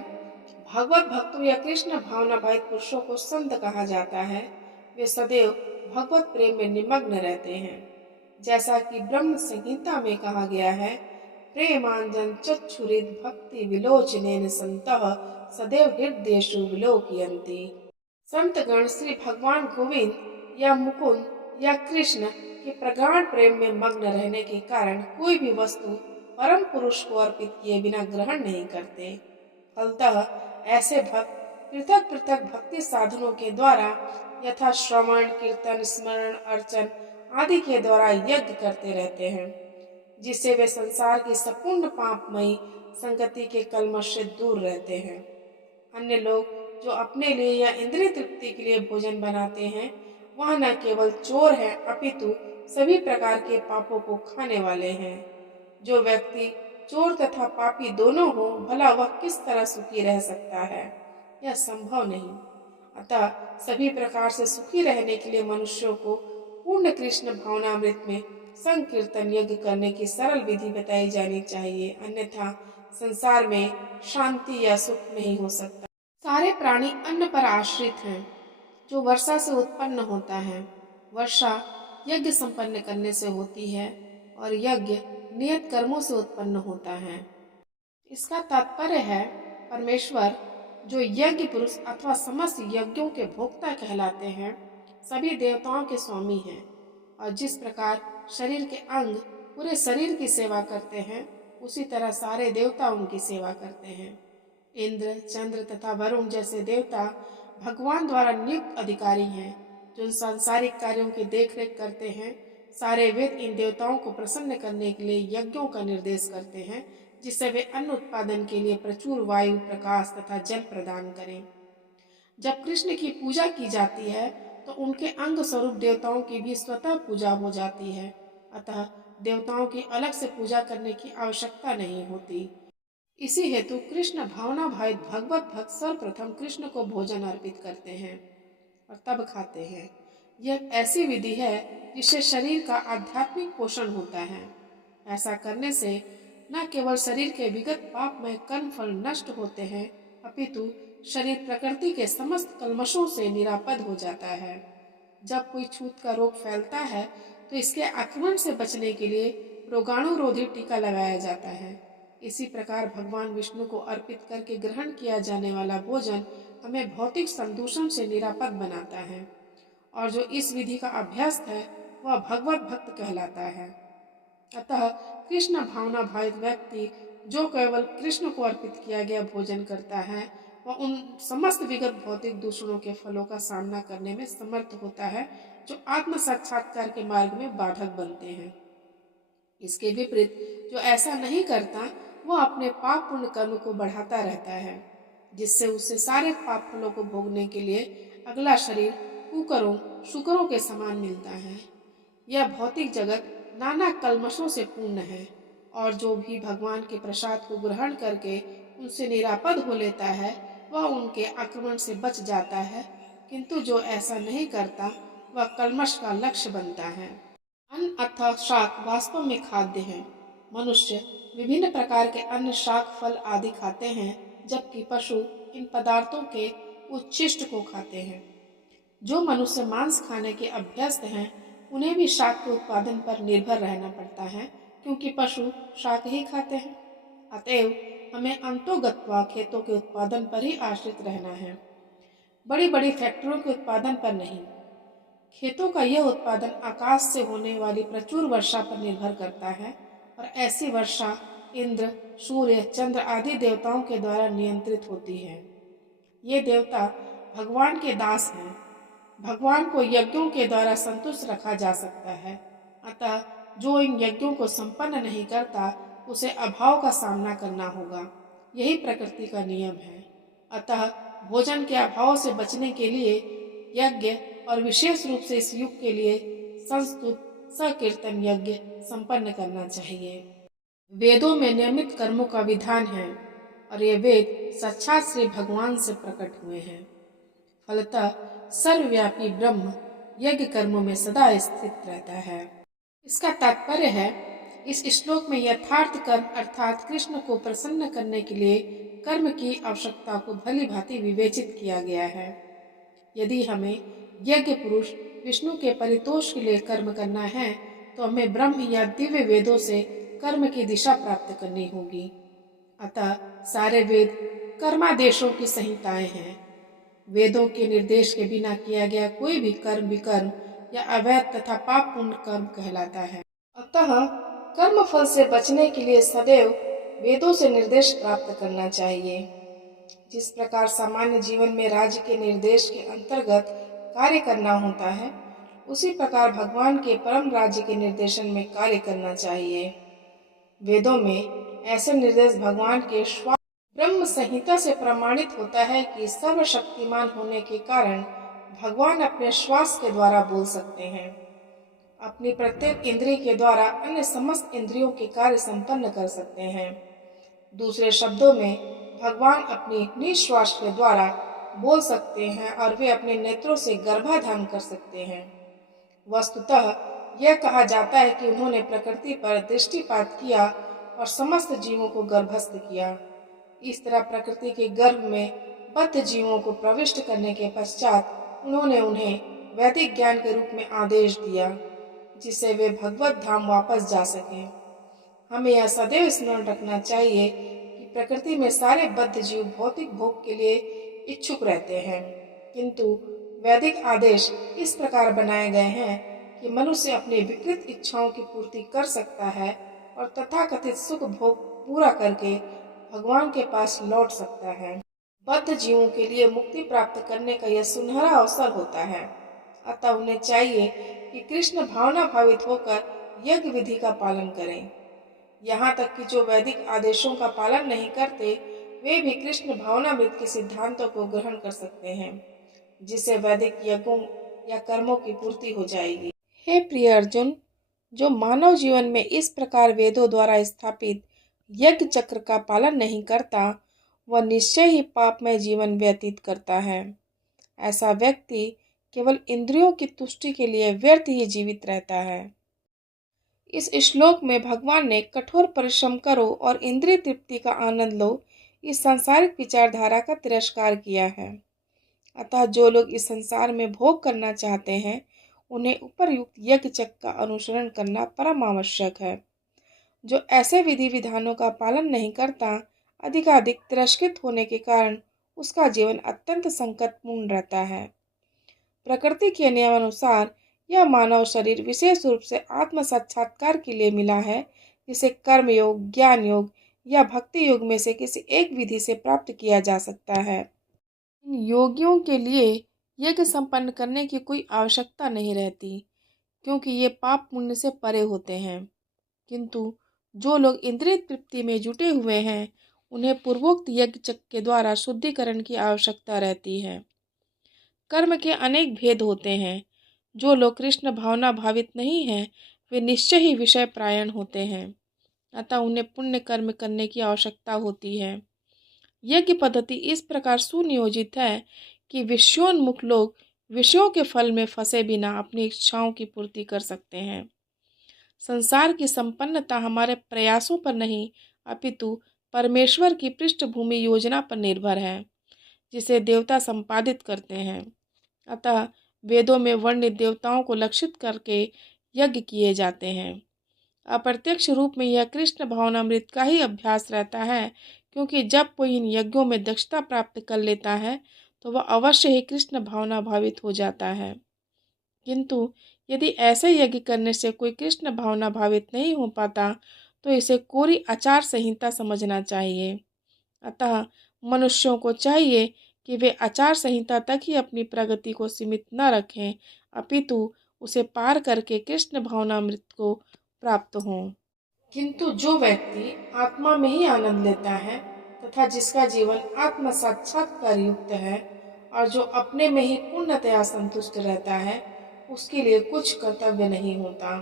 भगवत भक्तों या कृष्ण भावना भावित पुरुषों को संत कहा जाता है। वे सदैव भगवत प्रेम में निमग्न रहते हैं। जैसा कि ब्रह्म संहिता में कहा गया है, प्रेमांजन चक्षुरित भक्ति विलोचनेन संतः सदैव हृदयेषु विलोकयन्ति। संतगण श्री भगवान गोविंद या मुकुंद या कृष्ण के प्रगाढ़ प्रेम में मग्न रहने के कारण कोई भी वस्तु परम पुरुष को अर्पित किए बिना ग्रहण नहीं करते। फलतः ऐसे भक्त पृथक पृथक भक्ति साधनों के द्वारा यथा श्रवण कीर्तन स्मरण अर्चन आदि के द्वारा यज्ञ करते रहते हैं, जिससे वे संसार की संपूर्ण पापमयी संगति के कलमश से दूर रहते हैं। अन्य लोग जो अपने लिए या इंद्रिय तृप्ति के लिए भोजन बनाते हैं वह न केवल चोर हैं अपितु सभी प्रकार के पापों को खाने वाले हैं। जो व्यक्ति चोर तथा पापी दोनों हो, भला वह किस तरह सुखी रह सकता है? यह संभव नहीं। अतः सभी प्रकार से सुखी रहने के लिए मनुष्यों को पूर्ण कृष्ण भावनामृत में संकीर्तन यज्ञ करने की सरल विधि बताई जानी चाहिए, अन्यथा संसार में शांति या सुख नहीं हो सकता। सारे प्राणी अन्न पर आश्रित हैं जो वर्षा से उत्पन्न होता है। वर्षा यज्ञ संपन्न करने से होती है और यज्ञ नियत कर्मों से उत्पन्न होता है। इसका तात्पर्य है परमेश्वर जो यज्ञ पुरुष अथवा समस्त यज्ञों के भोक्ता कहलाते हैं, सभी देवताओं के स्वामी हैं और जिस प्रकार शरीर के अंग पूरे शरीर की सेवा करते हैं, उसी तरह सारे देवता उनकी सेवा करते हैं। इंद्र, चंद्र तथा वरुण जैसे देवता भगवान द्वारा नियुक्त अधिकारी हैं जो सांसारिक कार्यों की देखरेख करते हैं। सारे वेद इन देवताओं को प्रसन्न करने के लिए यज्ञों का निर्देश करते हैं, जिससे वे अन्न उत्पादन के लिए प्रचुर वायु, प्रकाश तथा जल प्रदान करें। जब कृष्ण की पूजा की जाती है तो उनके अंग स्वरूप देवताओं की भी स्वतः पूजा हो जाती है। अतः देवताओं की अलग से पूजा करने की आवश्यकता नहीं होती। इसी हेतु कृष्ण भावना भावित भगवत भक्त सर्वप्रथम कृष्ण को भोजन अर्पित करते हैं और तब खाते हैं। यह ऐसी विधि है जिससे शरीर का आध्यात्मिक पोषण होता है। ऐसा करने से न केवल शरीर के विगत पापमय कर्म फल नष्ट होते हैं, अपितु शरीर प्रकृति के समस्त कल्मशों से निरापद हो जाता है। जब कोई छूत का रोग फैलता है तो इसके आक्रमण से बचने के लिए रोगाणुरोधी टीका लगाया जाता है। इसी प्रकार भगवान विष्णु को अर्पित करके ग्रहण किया जाने वाला भोजन हमें भौतिक संदूषण से निरापद बनाता है और जो इस विधि का अभ्यास है वह भगवत भक्त कहलाता है। अतः कृष्ण भावना भावित व्यक्ति जो केवल कृष्ण को अर्पित किया गया भोजन करता है वह उन समस्त विगत भौतिक दूषणों के फलों का सामना करने में समर्थ होता है जो आत्म साक्षात्कार के मार्ग में बाधक बनते हैं। इसके विपरीत जो ऐसा नहीं करता वह अपने पाप पुण्य कर्म को बढ़ाता रहता है, जिससे उसे सारे पाप फलों को भोगने के लिए अगला शरीर कुकरों शुकरों के समान मिलता है। यह भौतिक जगत नाना कल्मशों से पूर्ण है और जो भी भगवान के प्रसाद को ग्रहण करके उनसे निरापद हो लेता है वह उनके आक्रमण से बच जाता है, किंतु जो ऐसा नहीं करता वह कल्मश का लक्ष्य बनता है। अन्न अर्थात शाक वास्तव में खाद्य है। मनुष्य विभिन्न प्रकार के अन्न, शाक, फल आदि खाते हैं, जबकि पशु इन पदार्थों के उच्छिष्ट को खाते हैं। जो मनुष्य मांस खाने के अभ्यस्त हैं उन्हें भी शाक के उत्पादन पर निर्भर रहना पड़ता है, क्योंकि पशु शाक ही खाते हैं। अतएव हमें अंतोगत्वा खेतों के उत्पादन पर ही आश्रित रहना है, बड़ी बड़ी फैक्ट्रियों के उत्पादन पर नहीं। खेतों का यह उत्पादन आकाश से होने वाली प्रचुर वर्षा पर निर्भर करता है और ऐसी वर्षा इंद्र, सूर्य, चंद्र आदि देवताओं के द्वारा नियंत्रित होती है। ये देवता भगवान के दास हैं। भगवान को यज्ञों के द्वारा संतुष्ट रखा जा सकता है। अतः जो इन यज्ञों को संपन्न नहीं करता उसे अभाव का सामना करना होगा। यही प्रकृति का नियम है। अतः भोजन के अभाव से बचने के लिए यज्ञ और विशेष रूप से इस युग के लिए संस्तुत सकीर्तन यज्ञ संपन्न करना चाहिए। वेदों में नियमित कर्मों का विधान है और ये वेद साक्षात श्री भगवान से प्रकट हुए हैं। फलतः सर्वव्यापी ब्रह्म यज्ञ कर्मों में सदा स्थित रहता है। इसका तात्पर्य है, इस श्लोक में यथार्थ कर्म अर्थात कृष्ण को प्रसन्न करने के लिए कर्म की आवश्यकता को भली भांति विवेचित किया गया है। यदि हमें यज्ञ पुरुष विष्णु के परितोष के लिए कर्म करना है तो हमें ब्रह्म या दिव्य वेदों से कर्म की दिशा प्राप्त करनी होगी। अतः सारे वेद कर्मादेशों की संहिताएं हैं। वेदों के निर्देश के बिना किया गया कोई भी कर्म विकर्म या अवैध तथा पाप पूर्ण कर्म कहलाता है। अतः कर्म फल से बचने के लिए सदैव वेदों से निर्देश प्राप्त करना चाहिए। जिस प्रकार सामान्य जीवन में राज्य के निर्देश के अंतर्गत कार्य करना होता है, उसी प्रकार भगवान के परम राज्य के निर्देशन में कार्य करना चाहिए। वेदों में ऐसे निर्देश भगवान के श्वास ब्रह्म संहिता से प्रमाणित होता है कि सर्वशक्तिमान होने के कारण भगवान अपने श्वास के द्वारा बोल सकते हैं। अपनी प्रत्येक इंद्रिय के द्वारा अन्य समस्त इंद्रियों के कार्य संपन्न कर सकते हैं। दूसरे शब्दों में भगवान अपनी निश्वास के द्वारा बोल सकते हैं और वे अपने नेत्रों से गर्भाधान कर सकते हैं। वस्तुतः यह कहा जाता है कि उन्होंने प्रकृति पर दृष्टिपात किया और समस्त जीवों को गर्भस्थ किया। इस तरह प्रकृति के गर्भ में बद्ध जीवों को प्रविष्ट करने के पश्चात उन्होंने उन्हें वैदिक ज्ञान के रूप में आदेश दिया, जिससे वे भगवत धाम वापस जा सकें। हमें यह सदैव स्मरण रखना चाहिए कि प्रकृति में सारे बद्ध जीव भौतिक भोग के लिए इच्छुक रहते हैं, किंतु वैदिक आदेश इस प्रकार बनाए गए हैं कि मनुष्य अपनी विकृत इच्छाओं की पूर्ति कर सकता है और तथाकथित सुख भोग पूरा करके भगवान के पास लौट सकता है। बद्ध जीवों के लिए मुक्ति प्राप्त करने का यह सुनहरा अवसर होता है। अतः उन्हें चाहिए कि कृष्ण भावना भावित होकर यज्ञ विधि का पालन करें। यहाँ तक कि जो वैदिक आदेशों का पालन नहीं करते, वे भी कृष्ण भावनामृत के सिद्धांतों को ग्रहण कर सकते हैं, जिससे वैदिक यज्ञों या कर्मों की पूर्ति हो जाएगी। हे प्रिय अर्जुन, जो मानव जीवन में इस प्रकार वेदों द्वारा स्थापित यज्ञ चक्र का पालन नहीं करता, वह निश्चय ही पापमय जीवन व्यतीत करता है। ऐसा व्यक्ति केवल इंद्रियों की तुष्टि के लिए व्यर्थ ही जीवित रहता है। इस श्लोक में भगवान ने कठोर परिश्रम करो और इंद्रिय तृप्ति का आनंद लो इस सांसारिक विचारधारा का तिरस्कार किया है। अतः जो लोग इस संसार में भोग करना चाहते हैं, उन्हें उपरयुक्त यज्ञ चक्र का अनुसरण करना परम आवश्यक है। जो ऐसे विधि विधानों का पालन नहीं करता, अधिकाधिक तिरस्कृत होने के कारण उसका जीवन अत्यंत संकटपूर्ण रहता है। प्रकृति के नियमानुसार यह मानव शरीर विशेष रूप से आत्म साक्षात्कार के लिए मिला है, जिसे कर्म योग, ज्ञान योग या भक्ति योग में से किसी एक विधि से प्राप्त किया जा सकता है। इन योगियों के लिए यज्ञ संपन्न करने की कोई आवश्यकता नहीं रहती, क्योंकि ये पाप पुण्य से परे होते हैं। किंतु जो लोग इंद्रिय तृप्ति में जुटे हुए हैं, उन्हें पूर्वोक्त यज्ञ चक्र के द्वारा शुद्धिकरण की आवश्यकता रहती है। कर्म के अनेक भेद होते हैं। जो लोग कृष्ण भावना भावित नहीं हैं, वे निश्चय ही विषय प्रायण होते हैं। अतः उन्हें पुण्य कर्म करने की आवश्यकता होती है। यज्ञ पद्धति इस प्रकार सुनियोजित है कि विषयोन्मुख लोग विषयों के फल में फंसे बिना अपनी इच्छाओं की पूर्ति कर सकते हैं। संसार की संपन्नता हमारे प्रयासों पर नहीं, अपितु परमेश्वर की पृष्ठभूमि योजना पर निर्भर है, जिसे देवता संपादित करते हैं। अतः वेदों में वर्णित देवताओं को लक्षित करके यज्ञ किए जाते हैं। अप्रत्यक्ष रूप में यह कृष्ण भावनामृत का ही अभ्यास रहता है, क्योंकि जब कोई इन यज्ञों में दक्षता प्राप्त कर लेता है तो वह अवश्य ही कृष्ण भावना भावित हो जाता है। किंतु यदि ऐसे यज्ञ करने से कोई कृष्ण भावना भावित नहीं हो पाता, तो इसे कोरी आचार संहिता समझना चाहिए। अतः मनुष्यों को चाहिए कि वे आचार संहिता तक ही अपनी प्रगति को सीमित न रखें, अपितु उसे पार करके कृष्ण भावनामृत को प्राप्त हों। किंतु जो व्यक्ति आत्मा में ही आनंद लेता है तथा जिसका जीवन आत्म साक्षात्कार युक्त है और जो अपने में ही पूर्णतया संतुष्ट रहता है, उसके लिए कुछ कर्तव्य नहीं होता।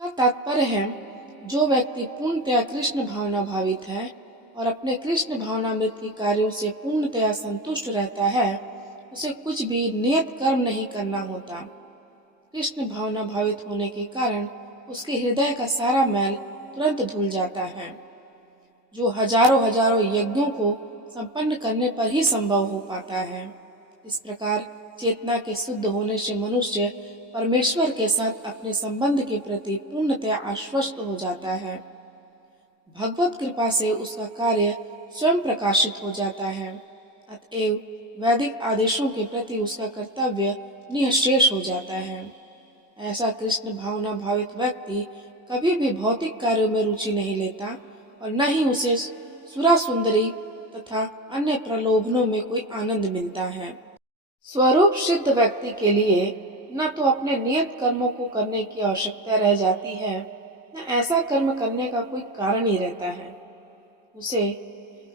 का तात्पर्य है, जो व्यक्ति पूर्णतया कृष्ण भावना भावित है और अपने कृष्ण भावनामृत के कार्यों से पूर्णतया संतुष्ट रहता है, उसे कुछ भी नियत कर्म नहीं करना होता। कृष्ण भावना भावित होने के कारण उसके हृदय का सारा मैल तुरंत धुल जाता है, जो हजारों हजारों यज्ञों को संपन्न करने पर ही संभव हो पाता है। इस प्रकार चेतना के शुद्ध होने से मनुष्य परमेश्वर के साथ अपने संबंध के प्रति पूर्णतया आश्वस्त हो जाता है। भगवत कृपा से उसका कार्य स्वयं प्रकाशित हो जाता है। अतएव वैदिक आदेशों के प्रति उसका कर्तव्य निःशेष हो जाता है। ऐसा कृष्ण भावना भावित व्यक्ति कभी भी भौतिक कार्यों में रुचि नहीं लेता और न ही उसे सुरा सुंदरी तथा अन्य प्रलोभनों में कोई आनंद मिलता है। स्वरूप सिद्ध व्यक्ति के लिए न तो अपने नियत कर्मों को करने की आवश्यकता रह जाती है, न ऐसा कर्म करने का कोई कारण ही रहता है। उसे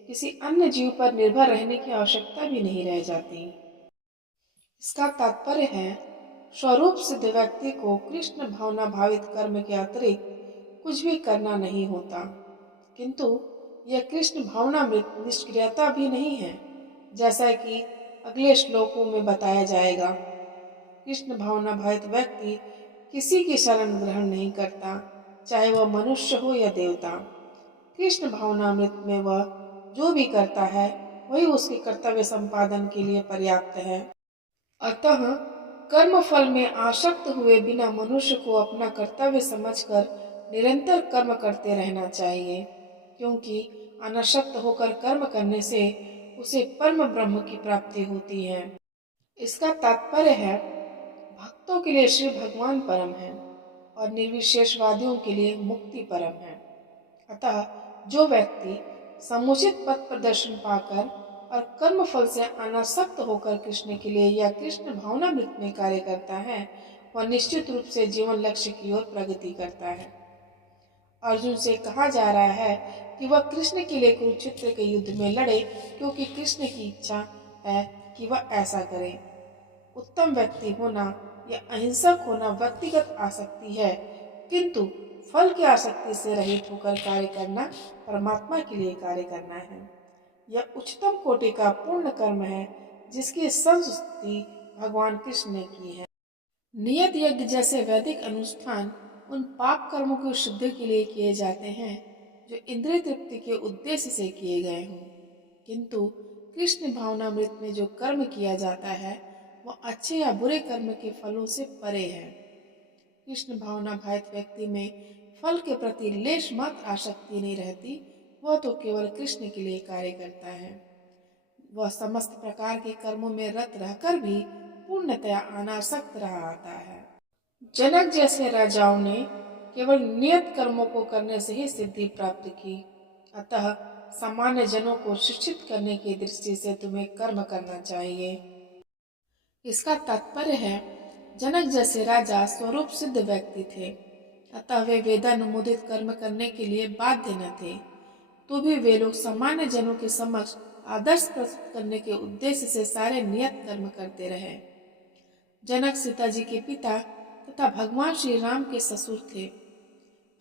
किसी अन्य जीव पर निर्भर रहने की आवश्यकता भी नहीं रह जाती। इसका तात्पर्य है, स्वरूप सिद्ध व्यक्ति को कृष्ण भावना भावित कर्म के अतिरिक्त कुछ भी करना नहीं होता। किंतु यह कृष्ण भावनामृत निष्क्रियता भी नहीं है, जैसा कि अगले श्लोकों में बताया जाएगा। कृष्ण भावना भावित व्यक्ति किसी की शरण ग्रहण नहीं करता, चाहे वह मनुष्य हो या देवता। कृष्ण भावनामृत में वह जो भी करता है वही उसके कर्तव्य संपादन के लिए पर्याप्त है। अतः कर्म फल में आसक्त हुए बिना मनुष्य को अपना कर्तव्य समझकर निरंतर कर्म करते रहना चाहिए, क्योंकि अनासक्त होकर कर्म करने से उसे परम ब्रह्म की प्राप्ति होती है। इसका तात्पर्य है, भक्तों के लिए श्री भगवान परम है और निर्विशेषवादियों के लिए मुक्ति परम है। अतः जो व्यक्ति समुचित पथ प्रदर्शन पाकर और कर्म फल से अनासक्त होकर कृष्ण के लिए या कृष्ण भावनामृत में कार्य करता है, वह निश्चित रूप से जीवन लक्ष्य की ओर प्रगति करता है। अर्जुन से कहा जा रहा है कि वह कृष्ण के लिए कुरुक्षेत्र के युद्ध में लड़े, क्योंकि कृष्ण की इच्छा है कि वह ऐसा करे। उत्तम व्यक्ति होना या अहिंसक होना व्यक्तिगत आसक्ति है, किंतु फल की आसक्ति से रहित होकर कार्य करना परमात्मा के लिए कार्य करना है। यह उच्चतम कोटि का पूर्ण कर्म है, जिसकी संस्तुति भगवान कृष्ण ने की है। नियत यज्ञ जैसे वैदिक अनुष्ठान उन पाप कर्मों की शुद्धि के लिए किए जाते हैं जो इंद्रिय तृप्ति के उद्देश्य से किए गए हों, किंतु कृष्ण भावनामृत में जो कर्म किया जाता है वह अच्छे या बुरे कर्म के फलों से परे है। कृष्ण भावना भावित व्यक्ति में फल के प्रति लेश मात्र आसक्ति नहीं रहती, वह तो केवल कृष्ण के लिए कार्य करता है। वह समस्त प्रकार के कर्मों में रत रहकर भी पूर्णतया अनासक्त रहा आता है। जनक जैसे राजाओं ने केवल नियत कर्मों को करने से ही सिद्धि प्राप्त की। अतः सामान्य जनों को शिक्षित करने की दृष्टि से तुम्हें कर्म करना चाहिए। इसका तात्पर्य है, जनक जैसे राजा स्वरूप सिद्ध व्यक्ति थे, अतः वे वेदानुमोदित कर्म करने के लिए बाध्य न थे। तो भी वे लोग सामान्य जनों के समक्ष आदर्श प्रस्तुत करने के उद्देश्य से सारे नियत कर्म करते रहे। जनक सीता जी के पिता तथा भगवान श्री राम के ससुर थे।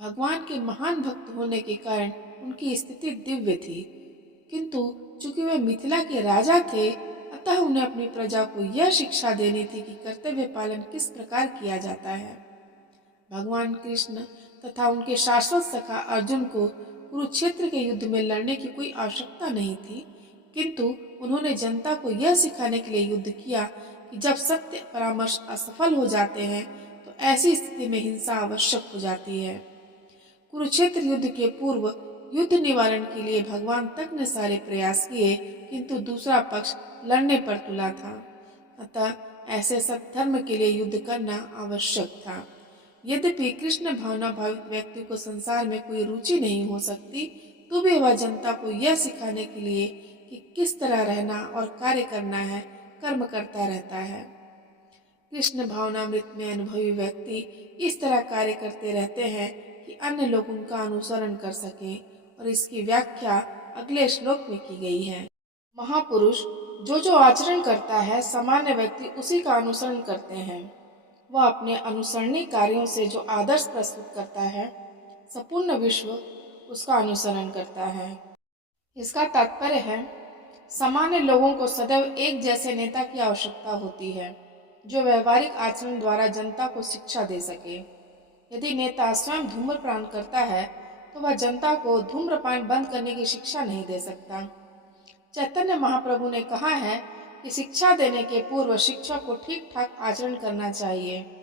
भगवान के महान भक्त होने के कारण उनकी स्थिति दिव्य थी, किंतु चूंकि वे मिथिला के राजा थे, अतः उन्हें अपनी प्रजा को यह शिक्षा देनी थी कि कर्तव्य पालन किस प्रकार किया जाता है। भगवान कृष्ण तथा उनके शाश्वत सखा अर्जुन को कुरुक्षेत्र के युद्ध में लड़ने की कोई आवश्यकता नहीं थी, किंतु उन्होंने जनता को यह सिखाने के लिए युद्ध किया कि जब सत्य परामर्श असफल हो जाते हैं तो ऐसी स्थिति में हिंसा आवश्यक हो जाती है। कुरुक्षेत्र युद्ध के पूर्व युद्ध निवारण के लिए भगवान तक ने सारे प्रयास किए, किंतु दूसरा पक्ष लड़ने पर तुला था। अतः ऐसे सत्धर्म के लिए युद्ध करना आवश्यक था। यद्यपि कृष्ण भावना भावित व्यक्ति को संसार में कोई रुचि नहीं हो सकती, तो भी वह जनता को यह सिखाने के लिए कि किस तरह रहना और कार्य करना है, कर्म करता रहता है। कृष्ण भावनामृत में अनुभवी व्यक्ति इस तरह कार्य करते रहते हैं कि अन्य लोग उनका अनुसरण कर सकें, और इसकी व्याख्या अगले श्लोक में की गई है। महापुरुष जो आचरण करता है, सामान्य व्यक्ति उसी का अनुसरण करते हैं। वह अपने अनुसरणीय कार्यों से जो आदर्श प्रस्तुत करता है, संपूर्ण विश्व उसका अनुसरण करता है। इसका तात्पर्य है, सामान्य लोगों को सदैव एक जैसे नेता की आवश्यकता होती है, जो व्यवहारिक आचरण द्वारा जनता को शिक्षा दे सके। यदि नेता स्वयं धूम्रपान करता है, तो वह जनता को धूम्रपान बंद करने की शिक्षा नहीं दे सकता। चैतन्य महाप्रभु ने कहा है कि शिक्षा देने के पूर्व शिक्षक को ठीक ठाक आचरण करना चाहिए।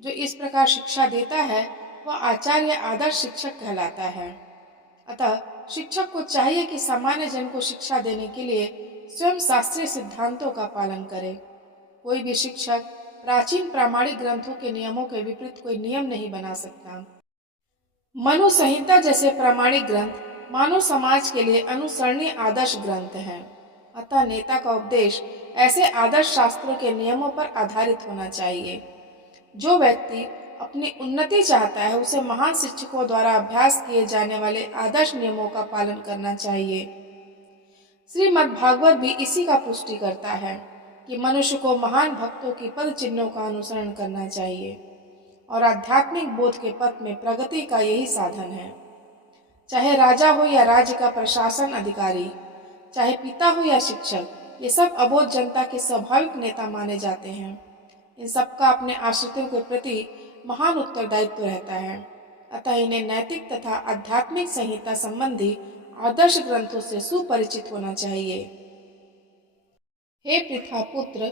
जो इस प्रकार शिक्षा देता है, वह आचार्य या आदर्श शिक्षक कहलाता है। अतः शिक्षक को चाहिए कि सामान्य जन को शिक्षा देने के लिए स्वयं शास्त्रीय सिद्धांतों का पालन करे। कोई भी शिक्षक प्राचीन प्रामाणिक ग्रंथों के नियमों के विपरीत कोई नियम नहीं बना सकता। मनु संहिता जैसे प्रामाणिक ग्रंथ मानव समाज के लिए अनुसरणीय आदर्श ग्रंथ हैं। अतः नेता का उपदेश ऐसे आदर्श शास्त्रों के नियमों पर आधारित होना चाहिए। जो व्यक्ति अपनी उन्नति चाहता है, उसे महान शिक्षकों द्वारा अभ्यास किए जाने वाले आदर्श नियमों का पालन करना चाहिए। श्रीमद् भागवत भी इसी का पुष्टि करता है कि मनुष्य को महान भक्तों की पद चिन्हों का अनुसरण करना चाहिए और आध्यात्मिक बोध के पथ में प्रगति का यही साधन है। चाहे राजा हो या राज्य का प्रशासन अधिकारी, चाहे पिता हो या शिक्षक, ये सब अबोध जनता के स्वाभाविक नेता माने जाते हैं। इन सबका अपने आश्रितों के प्रति महान उत्तरदायित्व रहता है। अतः इन्हें नैतिक तथा आध्यात्मिक संहिता संबंधी आदर्श ग्रंथों से सुपरिचित होना चाहिए। हे पृथा पुत्र,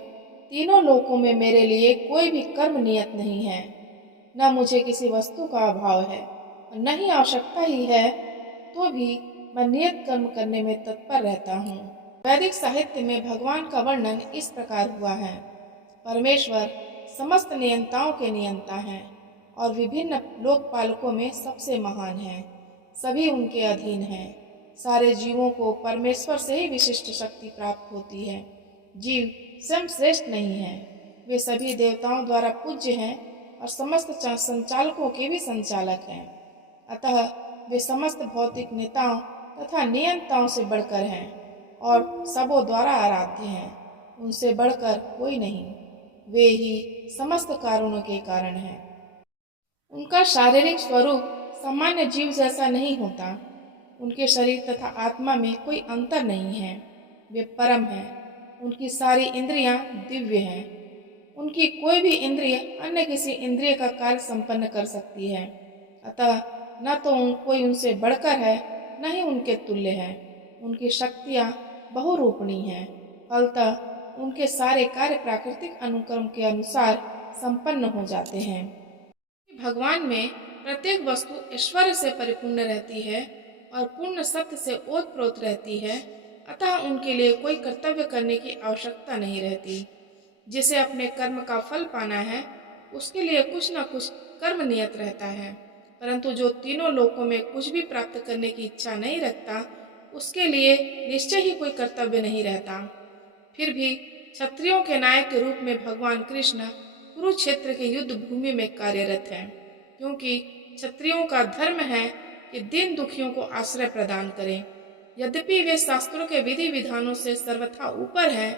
तीनों लोकों में मेरे लिए कोई भी कर्म नियत नहीं है। न मुझे किसी वस्तु का अभाव है और न ही आवश्यकता ही है, तो भी मैं नियत कर्म करने में तत्पर रहता हूँ। वैदिक साहित्य में भगवान का वर्णन इस प्रकार हुआ है। परमेश्वर समस्त नियंताओं के नियंता हैं और विभिन्न लोकपालकों में सबसे महान हैं। सभी उनके अधीन हैं। सारे जीवों को परमेश्वर से ही विशिष्ट शक्ति प्राप्त होती है। जीव स्वयं श्रेष्ठ नहीं है। वे सभी देवताओं द्वारा पूज्य हैं और समस्त संचालकों के भी संचालक हैं। अतः वे समस्त भौतिक नेताओं तथा नियंताओं से बढ़कर हैं और सबों द्वारा आराध्य हैं। उनसे बढ़कर कोई नहीं। वे ही समस्त कारणों के कारण हैं। उनका शारीरिक स्वरूप सामान्य जीव जैसा नहीं होता। उनके शरीर तथा आत्मा में कोई अंतर नहीं है। वे परम हैं। उनकी सारी इंद्रियां दिव्य हैं। उनकी कोई भी इंद्रिय अन्य किसी इंद्रिय का कार्य संपन्न कर सकती है। अतः न तो कोई उनसे बढ़कर है, न ही उनके तुल्य है। उनकी शक्तियां बहुरूपणी हैं। फलतः उनके सारे कार्य प्राकृतिक अनुक्रम के अनुसार संपन्न हो जाते हैं। भगवान में प्रत्येक वस्तु ऐश्वर्य से परिपूर्ण रहती है और पूर्ण सत्य से ओतप्रोत रहती है। अतः उनके लिए कोई कर्तव्य करने की आवश्यकता नहीं रहती। जिसे अपने कर्म का फल पाना है, उसके लिए कुछ न कुछ कर्म नियत रहता है। परंतु जो तीनों लोकों में कुछ भी प्राप्त करने की इच्छा नहीं रखता, उसके लिए निश्चय ही कोई कर्तव्य नहीं रहता। फिर भी क्षत्रियों के नायक के रूप में भगवान कृष्ण कुरुक्षेत्र के युद्ध भूमि में कार्यरत हैं, क्योंकि क्षत्रियों का धर्म है कि दीन दुखियों को आश्रय प्रदान करें। यद्यपि वे शास्त्रों के विधि विधानों से सर्वथा ऊपर हैं,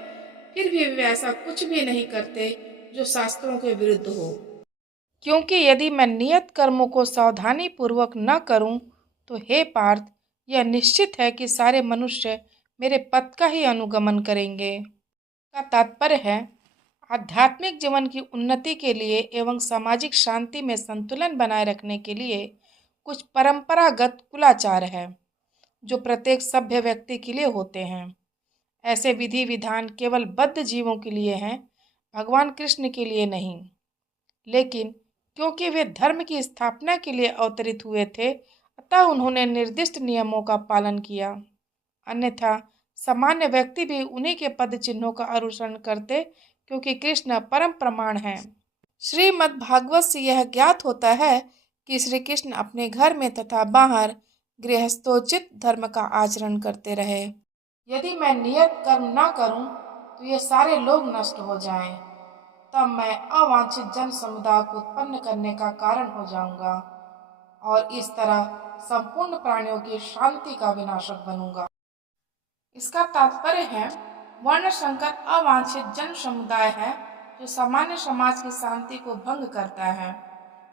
फिर भी वे ऐसा कुछ भी नहीं करते जो शास्त्रों के विरुद्ध हो। क्योंकि यदि मैं नियत कर्मों को सावधानी पूर्वक न करूं, तो हे पार्थ, यह निश्चित है कि सारे मनुष्य मेरे पथ का ही अनुगमन करेंगे। का तात्पर्य है, आध्यात्मिक जीवन की उन्नति के लिए एवं सामाजिक शांति में संतुलन बनाए रखने के लिए कुछ परंपरागत कुलाचार है, जो प्रत्येक सभ्य व्यक्ति के लिए होते हैं। ऐसे विधि विधान केवल बद्ध जीवों के लिए हैं, भगवान कृष्ण के लिए नहीं। लेकिन क्योंकि वे धर्म की स्थापना के लिए अवतरित हुए थे, अतः उन्होंने निर्दिष्ट नियमों का पालन किया। अन्यथा सामान्य व्यक्ति भी उन्हीं के पद चिन्हों का अनुसरण करते, क्योंकि कृष्ण परम प्रमाण हैं। श्रीमद् भागवत से यह ज्ञात होता है कि श्री कृष्ण अपने घर में तथा बाहर गृहस्थोचित धर्म का आचरण करते रहे। यदि मैं नियत कर्म न करूं, तो ये सारे लोग नष्ट हो जाएं। तब मैं अवांछित जन समुदाय को उत्पन्न करने का कारण हो जाऊंगा और इस तरह संपूर्ण प्राणियों की शांति का विनाशक बनूंगा। इसका तात्पर्य है, वर्ण संकर अवांछित जन समुदाय है जो सामान्य समाज की शांति को भंग करता है।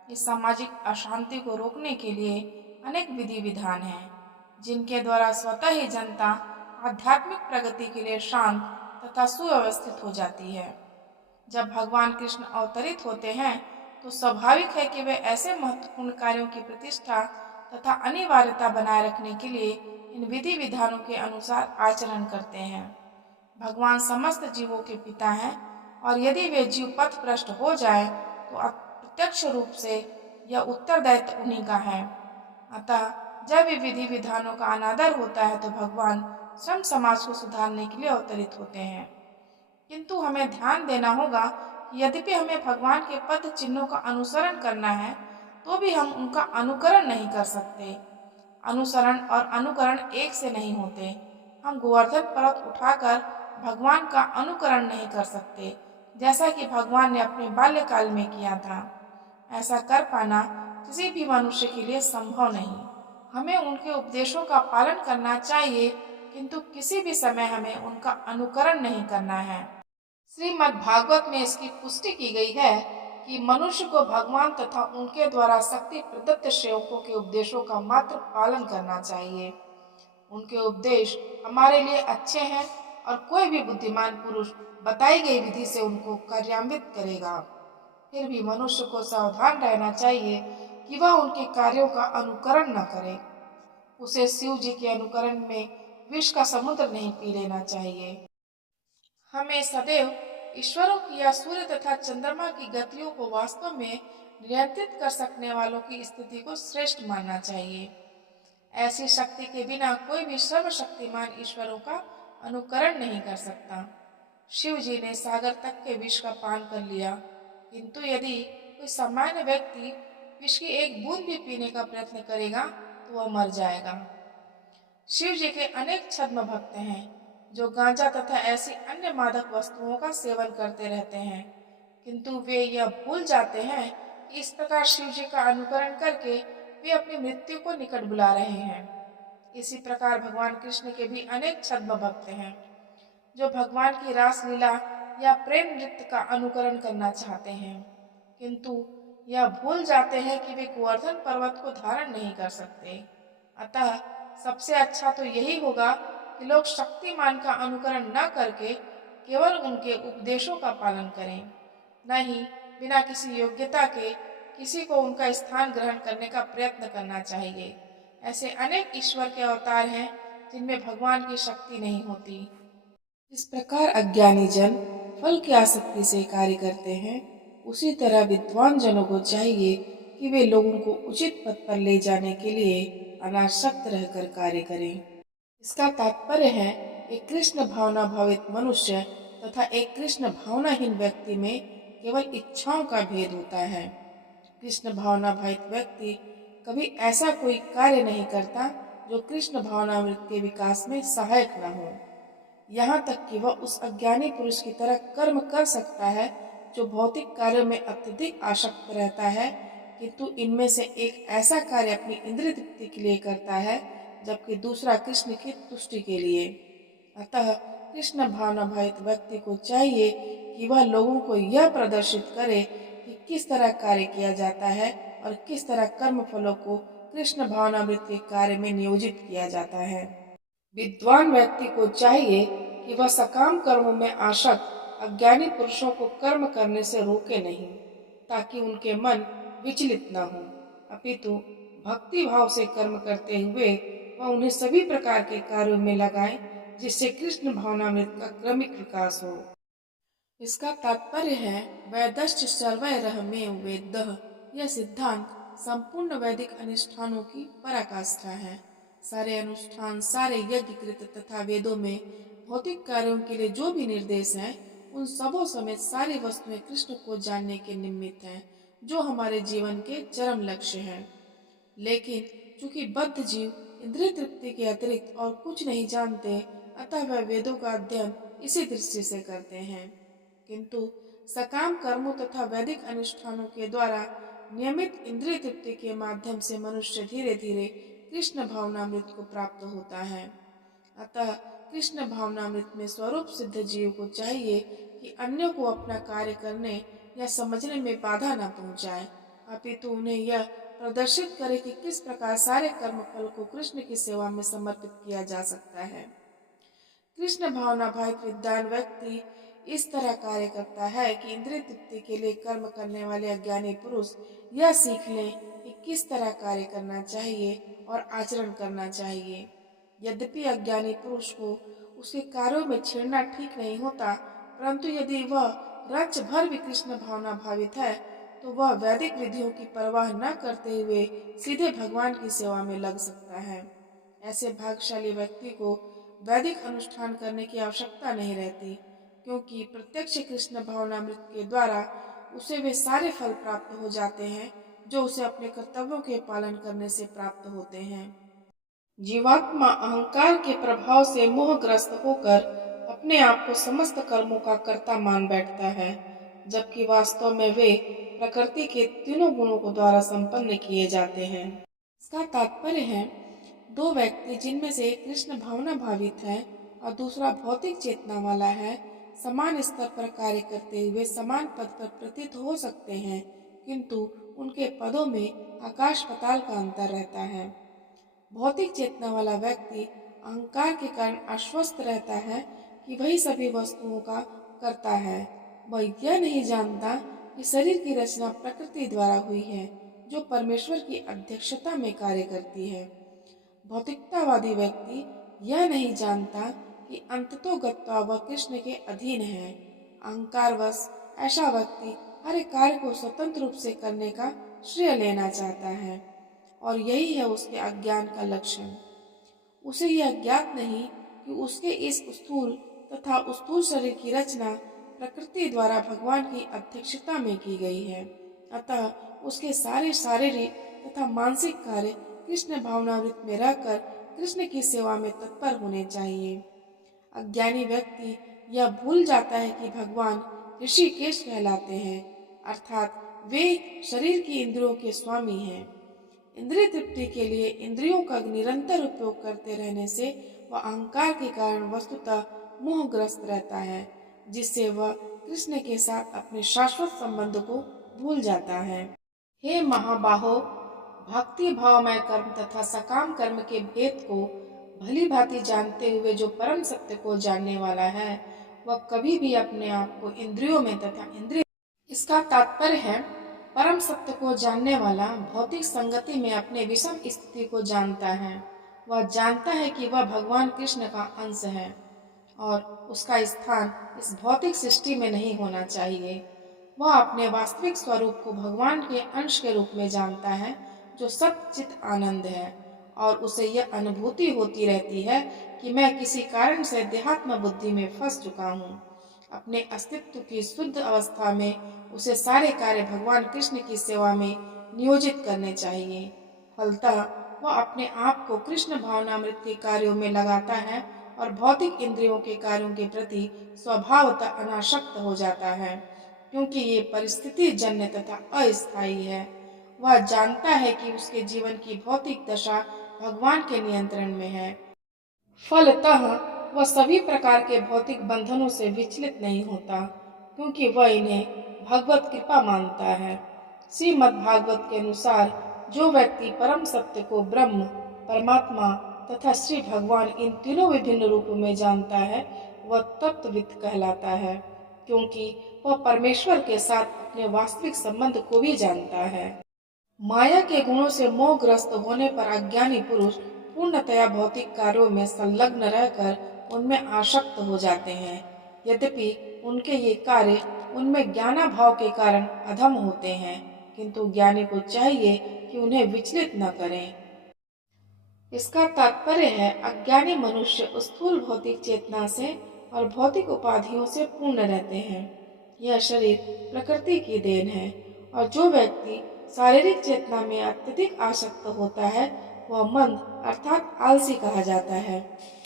इस सामाजिक अशांति को रोकने के लिए अनेक विधि विधान हैं, जिनके द्वारा स्वतः ही जनता आध्यात्मिक प्रगति के लिए शांत तथा सुव्यवस्थित हो जाती है। जब भगवान कृष्ण अवतरित होते हैं तो स्वाभाविक है कि वे ऐसे महत्वपूर्ण कार्यों की प्रतिष्ठा तथा अनिवार्यता बनाए रखने के लिए इन विधि विधानों के अनुसार आचरण करते हैं। भगवान समस्त जीवों के पिता हैं और यदि वे जीव पथ भ्रष्ट हो जाए तो अप्रत्यक्ष रूप से यह उत्तरदायित्व उन्हीं का है। अतः जब ये विधि विधानों का अनादर होता है तो भगवान स्वयं समाज को सुधारने के लिए अवतरित होते हैं। किंतु हमें ध्यान देना होगा कि यद्यपि हमें भगवान के पद चिन्हों का अनुसरण करना है, तो भी हम उनका अनुकरण नहीं कर सकते। अनुसरण और अनुकरण एक से नहीं होते। हम गोवर्धन पर्वत उठाकर भगवान का अनुकरण नहीं कर सकते, जैसा कि भगवान ने अपने बाल्यकाल में किया था। ऐसा कर पाना किसी भी मनुष्य के लिए संभव नहीं। हमें उनके उपदेशों का पालन करना चाहिए, किंतु किसी भी समय हमें उनका अनुकरण नहीं करना है। श्रीमद् भागवत में इसकी पुष्टि की गई है कि मनुष्य को भगवान तथा उनके द्वारा शक्ति प्रदत्त सेवकों के उपदेशों का मात्र पालन करना चाहिए। उनके उपदेश हमारे लिए अच्छे हैं और कोई भी बुद्धिमान पुरुष बताई गई विधि से उनको कार्यान्वित करेगा। फिर भी मनुष्य को सावधान रहना चाहिए कि वह उनके कार्यों का अनुकरण न करे। उसे शिव जी के अनुकरण में विष का समुद्र नहीं पी लेना चाहिए। हमें सदैव ईश्वरों की या सूर्य तथा चंद्रमा की गतियों को वास्तव में नियंत्रित कर सकने वालों की स्थिति को श्रेष्ठ मानना चाहिए। ऐसी शक्ति के बिना कोई भी सर्वशक्तिमान ईश्वरों का अनुकरण नहीं कर सकता। शिव जी ने सागर तक के विष का पान कर लिया, किंतु यदि कोई सामान्य व्यक्ति विष की एक बूंद भी पीने का प्रयत्न करेगा तो वह मर जाएगा। शिव जी के अनेक छद्म भक्त हैं जो गांजा तथा ऐसी अन्य मादक वस्तुओं का सेवन करते रहते हैं, किंतु वे यह भूल जाते हैं कि इस प्रकार शिव जी का अनुकरण करके वे अपनी मृत्यु को निकट बुला रहे हैं। इसी प्रकार भगवान कृष्ण के भी अनेक छद्म भक्त हैं जो भगवान की रास लीला या प्रेम नृत्य का अनुकरण करना चाहते हैं, किंतु यह भूल जाते हैं कि वे गोवर्धन पर्वत को धारण नहीं कर सकते। अतः सबसे अच्छा तो यही होगा कि लोग शक्तिमान का अनुकरण न करके केवल उनके उपदेशों का पालन करें, न ही बिना किसी योग्यता के किसी को उनका स्थान ग्रहण करने का प्रयत्न करना चाहिए। ऐसे अनेक ईश्वर के अवतार हैं जिनमें भगवान की शक्ति नहीं होती। इस प्रकार अज्ञानी जन फल की आसक्ति से कार्य करते हैं, उसी तरह विद्वान जनों को चाहिए कि वे लोगों को उचित पथ पर ले जाने के लिए अनासक्त रहकर कार्य करें। इसका तात्पर्य है एक कृष्ण भावना भावित मनुष्य तथा एक कृष्ण भावनाहीन व्यक्ति में केवल इच्छाओं का भेद होता है। कृष्ण भावना भावित व्यक्ति कभी ऐसा कोई कार्य नहीं करता जो कृष्ण भावनामृत के विकास में सहायक न हो। यहाँ तक कि वह उस अज्ञानी पुरुष की तरह कर्म कर सकता है जो भौतिक कार्यों में अत्यधिक आसक्त रहता है, किंतु इनमें से एक ऐसा कार्य अपनी इंद्रिय तृप्ति के लिए करता है जबकि दूसरा कृष्ण की तुष्टि के लिए। अतः कृष्ण भावना भावित व्यक्ति को चाहिए कि वह लोगों को यह प्रदर्शित करे कि किस तरह कार्य किया जाता है और किस तरह कर्म फलों को कृष्ण भावनामृत के कार्य में नियोजित किया जाता है। विद्वान व्यक्ति को चाहिए कि वह सकाम कर्मों में आसक्त अज्ञानी पुरुषों को कर्म करने से रोके नहीं, ताकि उनके मन विचलित न हो, अपितु भक्ति भाव से कर्म करते हुए वह उन्हें सभी प्रकार के कार्यों में लगाए जिससे कृष्ण भावनामृत का क्रमिक विकास हो। इसका तात्पर्य है वैदश्च सर्वैरः में वेदः। यह सिद्धांत संपूर्ण वैदिक अनुष्ठानों की पराकाष्ठा है। सारे अनुष्ठान, सारे यज्ञ कृत तथा वेदों में भौतिक कार्यों के लिए जो भी निर्देश हैं, उन सबों समेत सारी वस्तुएं कृष्ण को जानने के निमित्त हैं, जो हमारे जीवन के चरम लक्ष्य हैं। लेकिन चूंकि बद्ध जीव इंद्रिय तृप्ति के अतिरिक्त और कुछ नहीं जानते, अतः वह वेदों का अध्ययन इसी दृष्टि से करते हैं। किंतु सकाम कर्मों तथा वैदिक अनुष्ठानों के द्वारा नियमित इंद्रिय तृप्ति के माध्यम से मनुष्य धीरे धीरे कृष्ण भावनामृत को प्राप्त होता है। अतः कृष्ण भावनामृत में स्वरूप सिद्ध जीव को चाहिए कि अन्यों को अपना कार्य करने या समझने में बाधा न पहुंचाए, अपितु उन्हें यह प्रदर्शित करे कि किस प्रकार सारे कर्म फल को कृष्ण की सेवा में समर्पित किया जा सकता है। कृष्ण भावना भावित विद्वान व्यक्ति इस तरह कार्य करता है कि इंद्रिय तृप्ति के लिए कर्म करने वाले अज्ञानी पुरुष यह सीख लें कि किस तरह कार्य करना चाहिए और आचरण करना चाहिए। यद्यपि अज्ञानी पुरुष को उसके कार्यों में छेड़ना ठीक नहीं होता, परंतु यदि वह रच भर भी कृष्ण भावना भावित है तो वह वैदिक विधियों की परवाह न करते हुए सीधे भगवान की सेवा में लग सकता है। ऐसे भाग्यशाली व्यक्ति को वैदिक अनुष्ठान करने की आवश्यकता नहीं रहती, क्योंकि प्रत्यक्ष कृष्ण भावनामृत के द्वारा उसे वे सारे फल प्राप्त हो जाते हैं जो उसे अपने कर्तव्यों के पालन करने से प्राप्त होते हैं। जीवात्मा अहंकार के प्रभाव से मोहग्रस्त होकर अपने आप को समस्त कर्मों का कर्ता मान बैठता है, जबकि वास्तव में वे प्रकृति के तीनों गुणों को द्वारा संपन्न किए जाते हैं। इसका तात्पर्य है, दो व्यक्ति जिनमें से एक कृष्ण भावना भावित है और दूसरा भौतिक चेतना वाला है, समान स्तर पर कार्य करते हुए समान पद पर प्रतीत हो सकते हैं, किंतु उनके पदों में आकाश पाताल का अंतर रहता है। भौतिक चेतना वाला व्यक्ति अहंकार के कारण आश्वस्त रहता है कि वही सभी वस्तुओं का करता है। वह यह नहीं जानता कि शरीर की रचना प्रकृति द्वारा हुई है, जो परमेश्वर की अध्यक्षता में कार्य करती है। भौतिकतावादी व्यक्ति यह नहीं जानता कि अंततोगत्वा वह कृष्ण के अधीन है। अहंकारवश ऐसा व्यक्ति हर एक कार्य को स्वतंत्र रूप से करने का श्रेय लेना चाहता है, और यही है उसके अज्ञान का लक्षण। उसे यह ज्ञात नहीं कि उसके इस स्थूल तथा स्थूल शरीर की रचना प्रकृति द्वारा भगवान की अध्यक्षता में की गई है। अतः उसके सारे शारीरिक तथा मानसिक कार्य कृष्ण भावनामृत में रहकर कृष्ण की सेवा में तत्पर होने चाहिए। अज्ञानी व्यक्ति यह भूल जाता है कि भगवान ऋषिकेश कहलाते हैं, अर्थात वे शरीर की इंद्रियों के स्वामी हैं। इंद्रिय तृप्ति के लिए इंद्रियों का निरंतर उपयोग करते रहने से वह अहंकार के कारण वस्तुतः मोहग्रस्त रहता है, जिससे वह कृष्ण के साथ अपने शाश्वत संबंध को भूल जाता है। हे महाबाहो, भक्ति भावमय कर्म तथा सकाम कर्म के भेद को भली भांति जानते हुए जो परम सत्य को जानने वाला है, वह कभी भी अपने आप को इंद्रियों में तथा इंद्रिय इसका तात्पर्य है, परम सत्य को जानने वाला भौतिक संगति में अपने विषम स्थिति को जानता है। वह जानता है कि वह भगवान कृष्ण का अंश है और उसका स्थान इस भौतिक सृष्टि में नहीं होना चाहिए। वह अपने वास्तविक स्वरूप को भगवान के अंश के रूप में जानता है, जो सच्चित आनंद है, और उसे यह अनुभूति होती रहती है कि मैं किसी कारण से देहात्म बुद्धि में फंस चुका हूँ। अपने अस्तित्व की शुद्ध अवस्था में उसे सारे कार्य भगवान कृष्ण की सेवा में नियोजित करने चाहिए। फलतः वह अपने आप को कृष्ण भावनामृत के कार्यों में लगाता है और भौतिक इंद्रियों के कार्यों के प्रति स्वभावतः अनासक्त हो जाता है, क्योंकि ये परिस्थिति जन्य तथा अस्थायी है। वह जानता है कि उसके जीवन की भौतिक दशा भगवान के नियंत्रण में है। फलतः वह सभी प्रकार के भौतिक बंधनों से विचलित नहीं होता, क्योंकि वह इन्हें भगवत कृपा मानता है। श्रीमद् भागवत के अनुसार जो व्यक्ति परम सत्य को ब्रह्म, परमात्मा तथा श्री भगवान इन तीनों विभिन्न रूपों में जानता है, वह तत्वविद कहलाता है, क्योंकि वह परमेश्वर के साथ अपने वास्तविक संबंध को भी जानता है। माया के गुणों से मोहग्रस्त होने पर अज्ञानी पुरुष पूर्णतया भौतिक कार्यों में संलग्न रहकर उनमें आसक्त हो जाते हैं। यद्यपि उनके ये कार्य उनमें ज्ञानाभाव के कारण अधम होते हैं, किंतु ज्ञानी को चाहिए कि उन्हें विचलित न करें। इसका तात्पर्य है, अज्ञानी मनुष्य स्थूल भौतिक चेतना से और भौतिक उपाधियों से पूर्ण रहते हैं। यह शरीर प्रकृति की देन है, और जो व्यक्ति शारीरिक चेतना में अत्यधिक आसक्त होता है, वह मंद अर्थात आलसी कहा जाता है।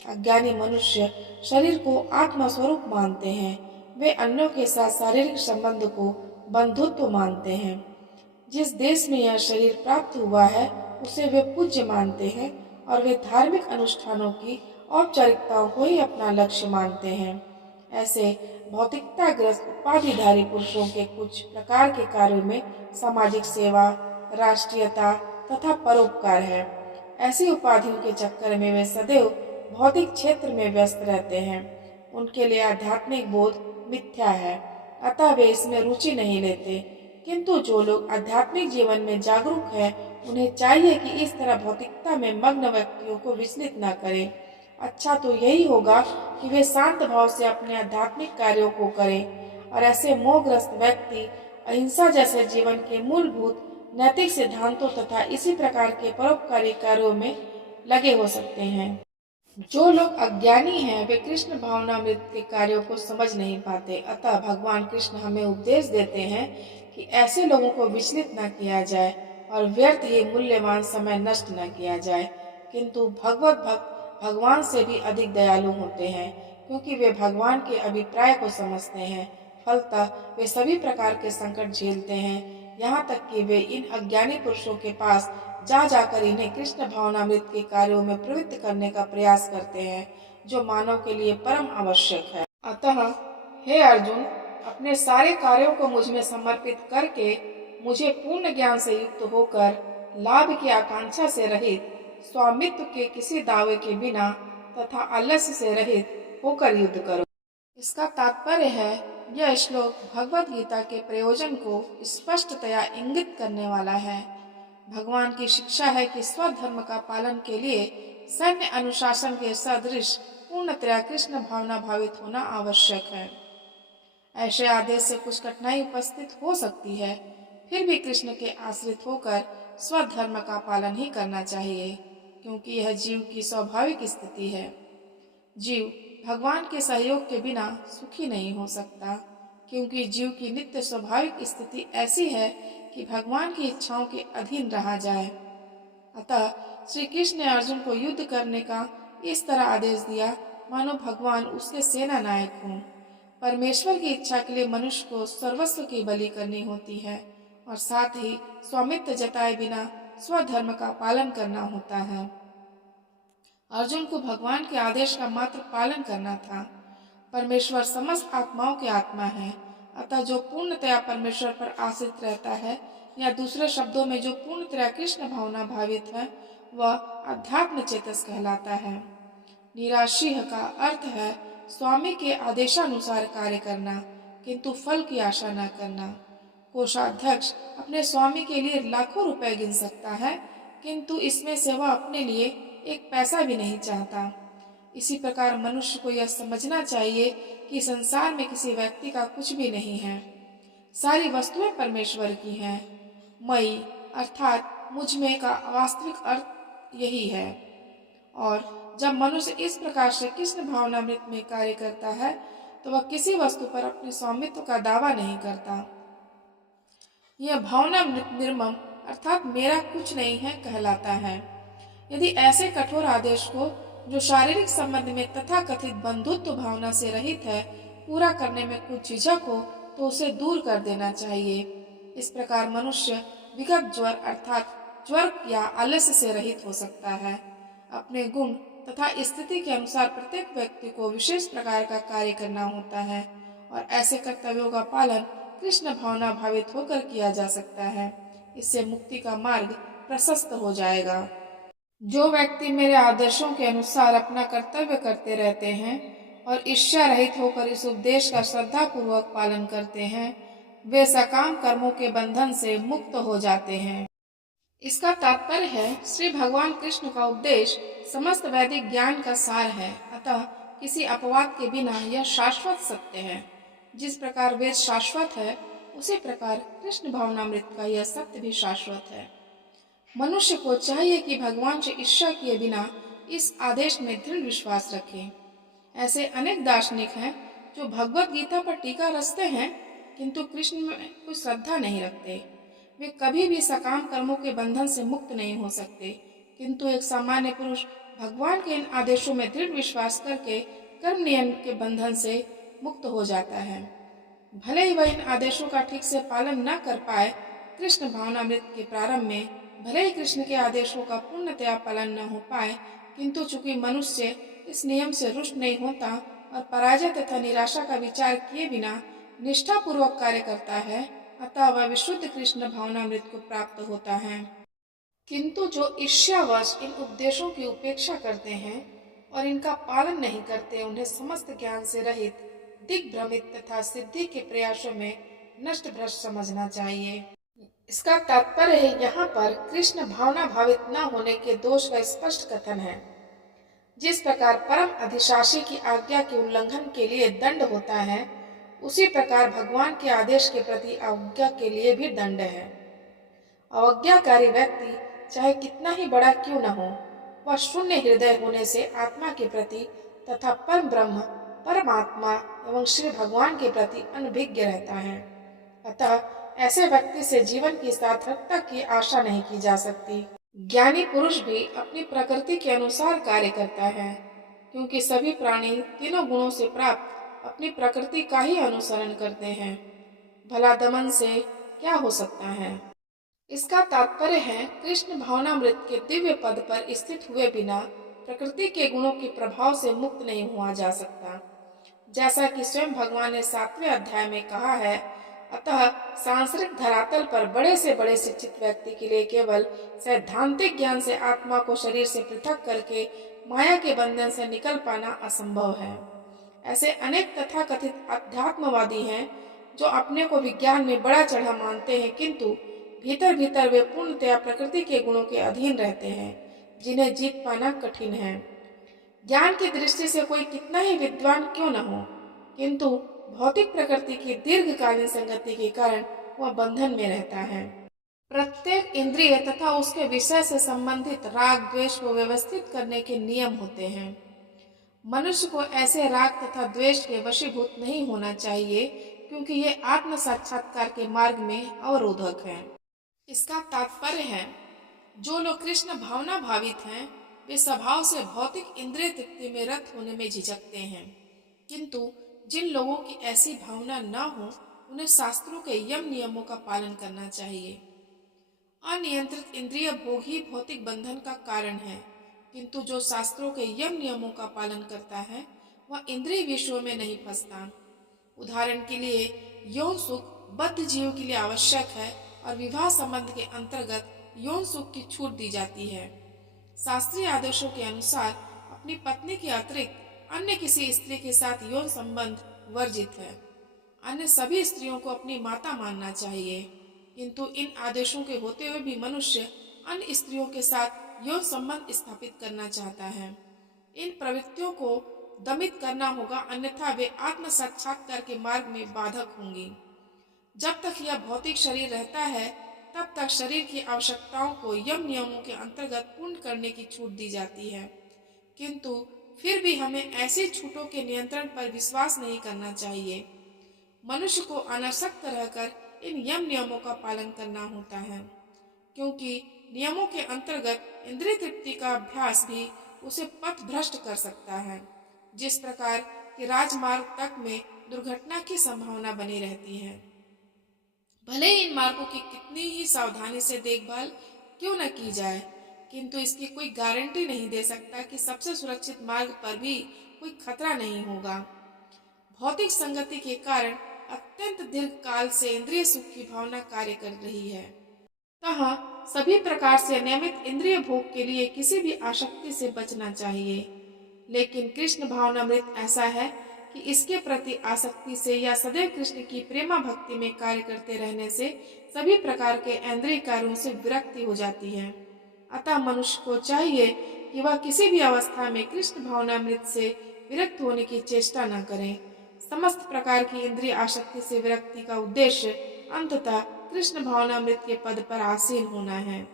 अज्ञानी मनुष्य शरीर को आत्मा स्वरूप मानते हैं। वे अन्यों के साथ शारीरिक संबंध को बंधुत्व मानते हैं। जिस देश में यह शरीर प्राप्त हुआ है, उसे वे पूज्य मानते हैं, और वे धार्मिक अनुष्ठानों की औपचारिकताओं को ही अपना लक्ष्य मानते हैं। ऐसे भौतिकताग्रस्त उपाधिधारी पुरुषों के कुछ प्रकार के कार्यों में सामाजिक सेवा, राष्ट्रीयता तथा परोपकार है। ऐसी उपाधियों के चक्कर में वे सदैव भौतिक क्षेत्र में व्यस्त रहते हैं। उनके लिए आध्यात्मिक बोध मिथ्या है, अतः वे इसमें रुचि नहीं लेते। किंतु जो लोग आध्यात्मिक जीवन में जागरूक हैं, उन्हें चाहिए कि इस तरह भौतिकता में मग्न व्यक्तियों को विचलित न करें। अच्छा तो यही होगा कि वे शांत भाव से अपने आध्यात्मिक कार्यों को करें, और ऐसे मोहग्रस्त व्यक्ति अहिंसा जैसे जीवन के मूलभूत नैतिक सिद्धांतों तथा इसी प्रकार के परोपकारी कार्यों में लगे हो सकते हैं। जो लोग अज्ञानी हैं, वे कृष्ण भावनामृत के कार्यों को समझ नहीं पाते। अतः भगवान कृष्ण हमें उपदेश देते हैं कि ऐसे लोगों को विचलित न किया जाए और व्यर्थ ही मूल्यवान समय नष्ट न किया जाए। किंतु भगवत भक्त भगवान से भी अधिक दयालु होते हैं, क्योंकि वे भगवान के अभिप्राय को समझते हैं। फलतः वे सभी प्रकार के संकट झेलते हैं, यहाँ तक कि वे इन अज्ञानी पुरुषों के पास जा जाकर इन्हें कृष्ण भावनामृत के कार्यों में प्रवृत्त करने का प्रयास करते हैं, जो मानव के लिए परम आवश्यक है। अतः हे अर्जुन, अपने सारे कार्यों को मुझ में समर्पित करके मुझे पूर्ण ज्ञान से युक्त होकर लाभ की आकांक्षा से रहित, स्वामित्व के किसी दावे के बिना तथा आलस्य से रहित होकर युद्ध करो। इसका तात्पर्य है, यह श्लोक भगवत गीता के प्रयोजन को स्पष्टतया इंगित करने वाला है। भगवान की शिक्षा है कि स्वधर्म का पालन के लिए सैन्य अनुशासन के सदृश पूर्णतया कृष्ण भावना भावित होना आवश्यक है। ऐसे आदेश से कुछ कठिनाई उपस्थित हो सकती है, फिर भी कृष्ण के आश्रित होकर स्वधर्म का पालन ही करना चाहिए, क्योंकि यह जीव की स्वाभाविक स्थिति है। जीव भगवान के सहयोग के बिना सुखी नहीं हो सकता, क्योंकि जीव की नित्य स्वाभाविक स्थिति ऐसी है कि भगवान की इच्छाओं के अधीन रहा जाए। अतः श्री कृष्ण ने अर्जुन को युद्ध करने का इस तरह आदेश दिया मानो भगवान उसके सेना नायक हों। परमेश्वर की इच्छा के लिए मनुष्य को सर्वस्व की बलि करनी होती है और साथ ही स्वामित्व जताए बिना स्वधर्म का पालन करना होता है। अर्जुन को भगवान के आदेश का मात्र पालन करना था। परमेश्वर समस्त आत्माओं की आत्मा है, अतः जो पूर्णतया परमेश्वर पर आश्रित रहता है, या दूसरे शब्दों में जो पूर्णतया कृष्ण भावना भावित है, वह अध्यात्म चेतस कहलाता है। निराशीह का अर्थ है स्वामी के आदेशानुसार कार्य करना, किंतु फल की आशा न करना। कोषाध्यक्ष अपने स्वामी के लिए लाखों रुपए गिन सकता है, किंतु इसमें से वह अपने लिए एक पैसा भी नहीं चाहता। इसी प्रकार मनुष्य को यह समझना चाहिए कि संसार में किसी व्यक्ति का कुछ भी नहीं है, सारी वस्तुएं परमेश्वर की हैं। मई अर्थात मुझ में का वास्तविक अर्थ यही है। और जब मनुष्य इस प्रकार से कृष्ण भावनामृत में कार्य करता है, तो वह किसी वस्तु पर अपने स्वामित्व का दावा नहीं करता। यह भावनामृत निर्मम अर्थात मेरा कुछ नहीं है कहलाता है। यदि ऐसे कठोर आदेश को, जो शारीरिक संबंध में तथा कथित बंधुत्व भावना से रहित है, पूरा करने में कुछ झिझक हो, तो उसे दूर कर देना चाहिए। इस प्रकार मनुष्य विगत ज्वर अर्थात ज्वर या आलस्य से रहित हो सकता है। अपने गुण तथा स्थिति के अनुसार प्रत्येक व्यक्ति को विशेष प्रकार का कार्य करना होता है, और ऐसे कर्तव्यों का पालन कृष्ण भावना भावित होकर किया जा सकता है। इससे मुक्ति का मार्ग प्रशस्त हो जाएगा। जो व्यक्ति मेरे आदर्शों के अनुसार अपना कर्तव्य करते रहते हैं और ईर्ष्या रहित होकर इस उपदेश का श्रद्धा पूर्वक पालन करते हैं, वे सकाम कर्मों के बंधन से मुक्त हो जाते हैं। इसका तात्पर्य है, श्री भगवान कृष्ण का उपदेश समस्त वैदिक ज्ञान का सार है, अतः किसी अपवाद के बिना यह शाश्वत सत्य है। जिस प्रकार वेद शाश्वत है, उसी प्रकार कृष्ण भावनामृत का यह सत्य भी शाश्वत है। मनुष्य को चाहिए कि भगवान से ईर्ष्या किए बिना इस आदेश में दृढ़ विश्वास रखे। ऐसे अनेक दार्शनिक हैं जो भगवत गीता पर टीका रचते हैं, किंतु कृष्ण में कोई श्रद्धा नहीं रखते। वे कभी भी सकाम कर्मों के बंधन से मुक्त नहीं हो सकते, किंतु एक सामान्य पुरुष भगवान के इन आदेशों में दृढ़ विश्वास करके कर्म नियम के बंधन से मुक्त हो जाता है। भले ही वह इन आदेशों का ठीक से पालन न कर पाए, कृष्ण भावनामृत के प्रारंभ में भले ही कृष्ण के आदेशों का पूर्णतया पालन न हो पाए, किंतु चूंकि मनुष्य इस नियम से रुष्ट नहीं होता और पराजय तथा निराशा का विचार किए बिना निष्ठापूर्वक कार्य करता है, अतः वह विशुद्ध कृष्ण भावनामृत को प्राप्त होता है। किंतु जो ईर्ष्यावश इन उपदेशों की उपेक्षा करते हैं और इनका पालन नहीं करते, उन्हें समस्त ज्ञान से रहित, दिग्भ्रमित तथा सिद्धि के प्रयासों में नष्ट भ्रष्ट समझना चाहिए। इसका तात्पर्य है यहाँ पर कृष्ण भावना भावित न होने के दोष का स्पष्ट कथन है। जिस प्रकार परम अधिशासी की आज्ञा के उल्लंघन के लिए दंड होता है, उसी प्रकार भगवान के आदेश के प्रति अवज्ञा के लिए भी दंड है। अवज्ञाकारी व्यक्ति चाहे कितना ही बड़ा क्यों न हो, वह शून्य हृदय होने से आत्मा के प्रति तथा परम ब्रह्म, परमात्मा एवं श्री भगवान के प्रति अनभिज्ञ रहता है। अतः ऐसे व्यक्ति से जीवन की सार्थकता की आशा नहीं की जा सकती। ज्ञानी पुरुष भी अपनी प्रकृति के अनुसार कार्य करता है, क्योंकि सभी प्राणी तीनों गुणों से प्राप्त अपनी प्रकृति का ही अनुसरण करते हैं। भला दमन से क्या हो सकता है? इसका तात्पर्य है कृष्ण भावनामृत के दिव्य पद पर स्थित हुए बिना प्रकृति के गुणों के प्रभाव से मुक्त नहीं हुआ जा सकता। जैसा कि स्वयं भगवान ने 7वें अध्याय में कहा है, अतः सांसारिक धरातल पर बड़े से बड़े शिक्षित व्यक्ति के लिए केवल सैद्धांतिक ज्ञान से आत्मा को शरीर से पृथक करके माया के बंधन से निकल पाना असंभव है। ऐसे अनेक तथाकथित अध्यात्मवादी हैं जो अपने को विज्ञान में बड़ा चढ़ा मानते हैं, किंतु भीतर भीतर वे पूर्णतया प्रकृति के गुणों के अधीन रहते हैं, जिन्हें जीत पाना कठिन है। ज्ञान की दृष्टि से कोई कितना ही विद्वान क्यों न हो, किंतु भौतिक प्रकृति की दीर्घकालीन संगति के कारण वह बंधन में रहता है। प्रत्येक इंद्रिय तथा उसके विषय से संबंधित राग द्वेष को व्यवस्थित करने के नियम होते हैं। मनुष्य को ऐसे राग तथा द्वेष के वशीभूत नहीं होना चाहिए, क्योंकि ये आत्म साक्षात्कार के मार्ग में अवरोधक है। इसका तात्पर्य है, जो लोग कृष्ण भावना भावित हैं, वे स्वभाव से भौतिक इंद्रिय तृप्ति में रत होने में झिझकते हैं, किंतु जिन लोगों की ऐसी भावना न हो, उन्हें शास्त्रों के यम नियमों का पालन करना चाहिए। अनियंत्रित इंद्रिय भोग ही भौतिक बंधन का कारण है, किंतु जो शास्त्रों के यम नियमों का पालन करता है, वह इंद्रिय विषयों में नहीं फंसता। उदाहरण के लिए यौन सुख बद्ध जीव के लिए आवश्यक है और विवाह संबंध के अंतर्गत यौन सुख की छूट दी जाती है। शास्त्रीय आदेशों के अनुसार अपनी पत्नी के अतिरिक्त अन्य किसी स्त्री के साथ यौन संबंध वर्जित है। अन्य सभी स्त्रियों को अपनी माता मानना चाहिए, किंतु इन आदेशों के होते हुए भी मनुष्य अन्य स्त्रियों के साथ यौन संबंध स्थापित करना चाहता है। इन प्रवृत्तियों को दमित करना होगा, अन्यथा वे आत्म साक्षात्कार के मार्ग में बाधक होंगी। जब तक यह भौतिक शरीर रहता है, तब तक शरीर की आवश्यकताओं को यम नियमों के अंतर्गत पूर्ण करने की छूट दी जाती है, किंतु फिर भी हमें ऐसी छूटों के नियंत्रण पर विश्वास नहीं करना चाहिए। मनुष्य को अनासक्त रहकर इन यम नियमों का पालन करना होता है, क्योंकि नियमों के अंतर्गत इंद्रिय तृप्ति का अभ्यास भी उसे पथ भ्रष्ट कर सकता है। जिस प्रकार कि राजमार्ग तक में दुर्घटना की संभावना बनी रहती है। भले ही इन मार्गों की कितनी ही सावधानी से देखभाल क्यों न की जाए, किंतु इसकी कोई गारंटी नहीं दे सकता कि सबसे सुरक्षित मार्ग पर भी कोई खतरा नहीं होगा। भौतिक संगति के कारण अत्यंत दीर्घ काल से इंद्रिय सुख की भावना कार्य कर रही है। अतः सभी प्रकार से नियमित इंद्रिय भोग के लिए किसी भी आसक्ति से बचना चाहिए, लेकिन कृष्ण भावनामृत ऐसा है कि इसके प्रति आसक्ति से या सदैव कृष्ण की प्रेमा भक्ति में कार्य करते रहने से सभी प्रकार के इंद्रिय कार्यों से विरक्ति हो जाती है। अतः मनुष्य को चाहिए कि वह किसी भी अवस्था में कृष्ण भावनामृत से विरक्त होने की चेष्टा न करे। समस्त प्रकार की इंद्रिय आसक्ति से विरक्ति का उद्देश्य अंततः कृष्ण भावनामृत के पद पर आसीन होना है।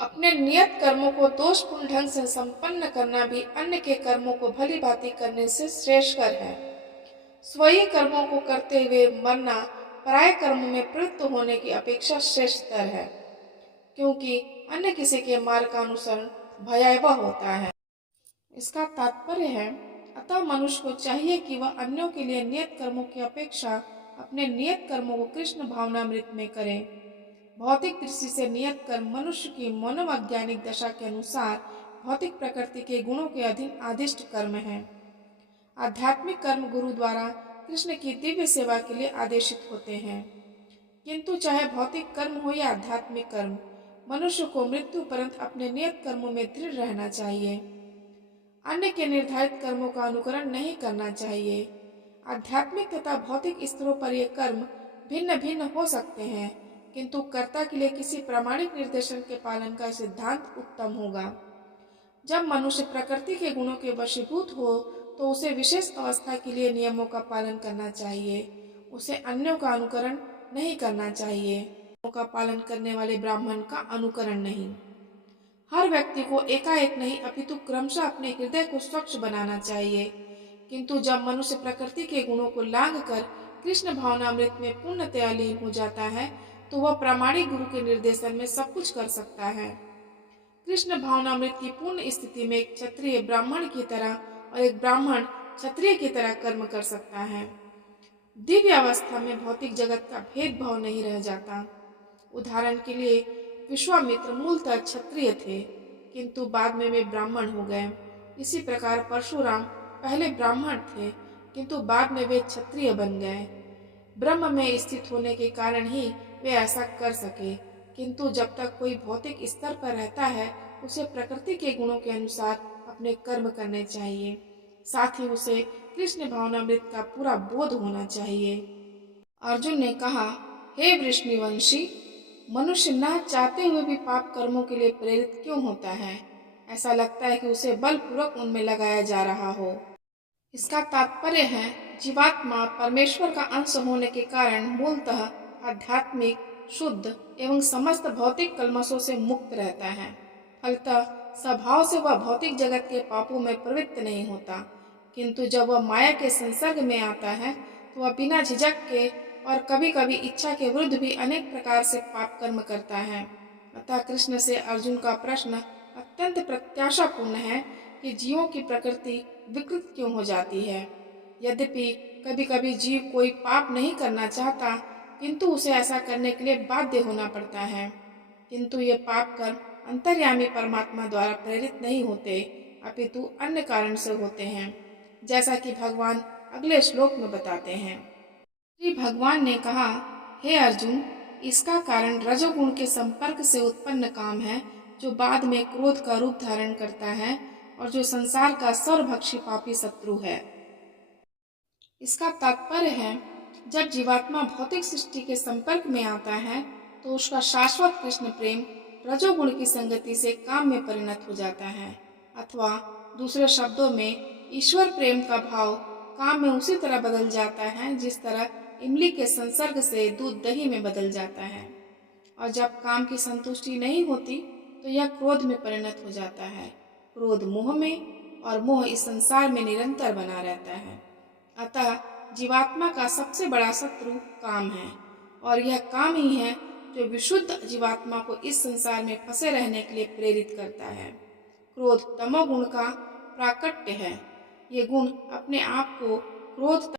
अपने नियत कर्मों को दोषपूर्ण ढंग से संपन्न करना भी अन्य के कर्मों को भली भांति करने से श्रेष्ठकर है। स्वयं कर्मों को करते हुए मरना पराय कर्मों में प्रवृत्त होने की अपेक्षा श्रेष्ठतर है, क्योंकि अन्य किसी के मार्ग का अनुसरण भयावह होता है। इसका तात्पर्य है, अतः मनुष्य को चाहिए कि वह अन्यों के लिए नियत कर्मों की अपेक्षा अपने नियत कर्मों को कृष्ण भावनामृत में करे। भौतिक दृष्टि से नियत कर्म मनुष्य की मनोवैज्ञानिक दशा के अनुसार भौतिक प्रकृति के गुणों के अधीन आदिष्ट कर्म है। आध्यात्मिक कर्म गुरु द्वारा कृष्ण की दिव्य सेवा के लिए आदेशित होते हैं। किंतु चाहे भौतिक कर्म हो या आध्यात्मिक कर्म, मनुष्य को मृत्यु पर्यंत अपने नियत कर्मों में दृढ़ रहना चाहिए। अन्य के निर्धारित कर्मों का अनुकरण नहीं करना चाहिए। आध्यात्मिक तथा भौतिक स्तरों पर ये कर्म भिन्न भिन्न हो सकते हैं, किंतु कर्ता के लिए किसी प्रामाणिक निर्देशन के पालन का सिद्धांत उत्तम होगा। जब मनुष्य प्रकृति के गुणों के वशीभूत हो तो उसे विशेष अवस्था के लिए नियमों का पालन करना चाहिए। उसे अन्यों का अनुकरण नहीं करना चाहिए। नियमों का पालन करने वाले ब्राह्मण का अनुकरण नहीं। हर व्यक्ति को एकाएक नहीं अपितु क्रमशः अपने हृदय को स्वच्छ बनाना चाहिए। किंतु जब मनुष्य प्रकृति के गुणों को लांघ कर कृष्ण भावनामृत में पूर्णतया लीन हो जाता है तो वह प्रामाणिक गुरु के निर्देशन में सब कुछ कर सकता है। कृष्ण भावनामृत की पूर्ण स्थिति में एक क्षत्रिय ब्राह्मण की तरह और एक ब्राह्मण क्षत्रिय की तरह कर्म कर सकता है। दिव्य अवस्था में भौतिक जगत का भेदभाव नहीं रह जाता। उदाहरण के लिए विश्वामित्र मूलतः क्षत्रिय थे, किंतु बाद में वे ब्राह्मण हो गए। इसी प्रकार परशुराम पहले ब्राह्मण थे, किंतु बाद में वे क्षत्रिय बन गए। ब्रह्म में स्थित होने के कारण ही वे ऐसा कर सके। किंतु जब तक कोई भौतिक स्तर पर रहता है, उसे प्रकृति के गुणों के अनुसार अपने कर्म करने चाहिए। साथ ही उसे कृष्ण भावनामृत का पूरा बोध होना चाहिए। अर्जुन ने कहा, हे वृष्णिवंशी, मनुष्य न चाहते हुए भी पाप कर्मों के लिए प्रेरित क्यों होता है? ऐसा लगता है कि उसे बलपूर्वक उनमें लगाया जा रहा हो। इसका तात्पर्य है, जीवात्मा परमेश्वर का अंश होने के कारण मूलतः आध्यात्मिक, शुद्ध एवं समस्त भौतिक कल्मशों से मुक्त रहता है। फलतः स्वभाव से वह भौतिक जगत के पापों में प्रवृत्त नहीं होता, किंतु जब वह माया के संसर्ग में आता है तो वह बिना झिझक के और कभी कभी इच्छा के विरुद्ध भी अनेक प्रकार से पाप कर्म करता है। अतः कृष्ण से अर्जुन का प्रश्न अत्यंत प्रत्याशापूर्ण है कि जीवों की प्रकृति विकृत क्यों हो जाती है। यद्यपि कभी कभी जीव कोई पाप नहीं करना चाहता, किंतु उसे ऐसा करने के लिए बाध्य होना पड़ता है। किंतु ये पाप कर्म अंतर्यामी परमात्मा द्वारा प्रेरित नहीं होते, अपितु अन्य कारण से होते हैं, जैसा कि भगवान अगले श्लोक में बताते हैं। श्री भगवान ने कहा, हे अर्जुन, इसका कारण रजोगुण के संपर्क से उत्पन्न काम है, जो बाद में क्रोध का रूप धारण करता है और जो संसार का सर्वभक्षी पापी शत्रु है। इसका तात्पर्य है, जब जीवात्मा भौतिक सृष्टि के संपर्क में आता है तो उसका शाश्वत कृष्ण प्रेम रजोगुण की संगति से काम में परिणत हो जाता है, अथवा दूसरे शब्दों में ईश्वर प्रेम का भाव काम में उसी तरह बदल जाता है जिस तरह इमली के संसर्ग से दूध दही में बदल जाता है। और जब काम की संतुष्टि नहीं होती तो यह क्रोध में परिणत हो जाता है। क्रोध मोह में और मोह इस संसार में निरंतर बना रहता है। अतः जीवात्मा का सबसे बड़ा शत्रु काम है, और यह काम ही है जो विशुद्ध जीवात्मा को इस संसार में फंसे रहने के लिए प्रेरित करता है। क्रोध तमोगुण का प्राकट्य है। ये गुण अपने आप को क्रोध,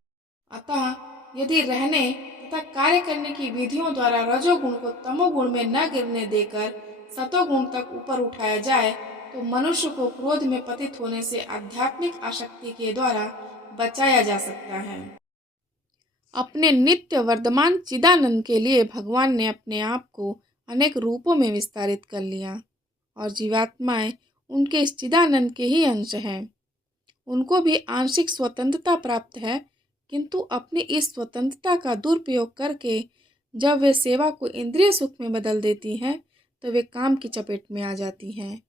अतः यदि रहने तथा कार्य करने की विधियों द्वारा रजोगुण को तमोगुण में न गिरने देकर सतोगुण तक ऊपर उठाया जाए तो मनुष्य को क्रोध में पतित होने से आध्यात्मिक आसक्ति के द्वारा बचाया जा सकता है। अपने नित्य वर्तमान चिदानंद के लिए भगवान ने अपने आप को अनेक रूपों में विस्तारित कर लिया, और जीवात्माएं उनके इस चिदानंद के ही अंश हैं। उनको भी आंशिक स्वतंत्रता प्राप्त है, किंतु अपनी इस स्वतंत्रता का दुरुपयोग करके जब वे सेवा को इंद्रिय सुख में बदल देती हैं तो वे काम की चपेट में आ जाती हैं।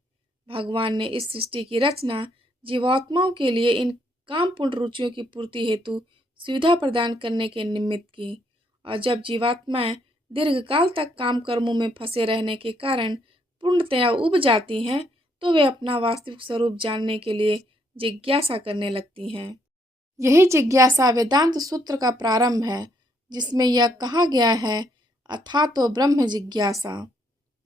भगवान ने इस सृष्टि की रचना जीवात्माओं के लिए इन कामपूर्ण रुचियों की पूर्ति हेतु सुविधा प्रदान करने के निमित्त की, और जब जीवात्माएं दीर्घकाल तक काम कर्मों में फंसे रहने के कारण पूर्णतया उब जाती हैं तो वे अपना वास्तविक स्वरूप जानने के लिए जिज्ञासा करने लगती हैं। यही जिज्ञासा वेदांत सूत्र का प्रारंभ है, जिसमें यह कहा गया है, अथातो ब्रह्म जिज्ञासा।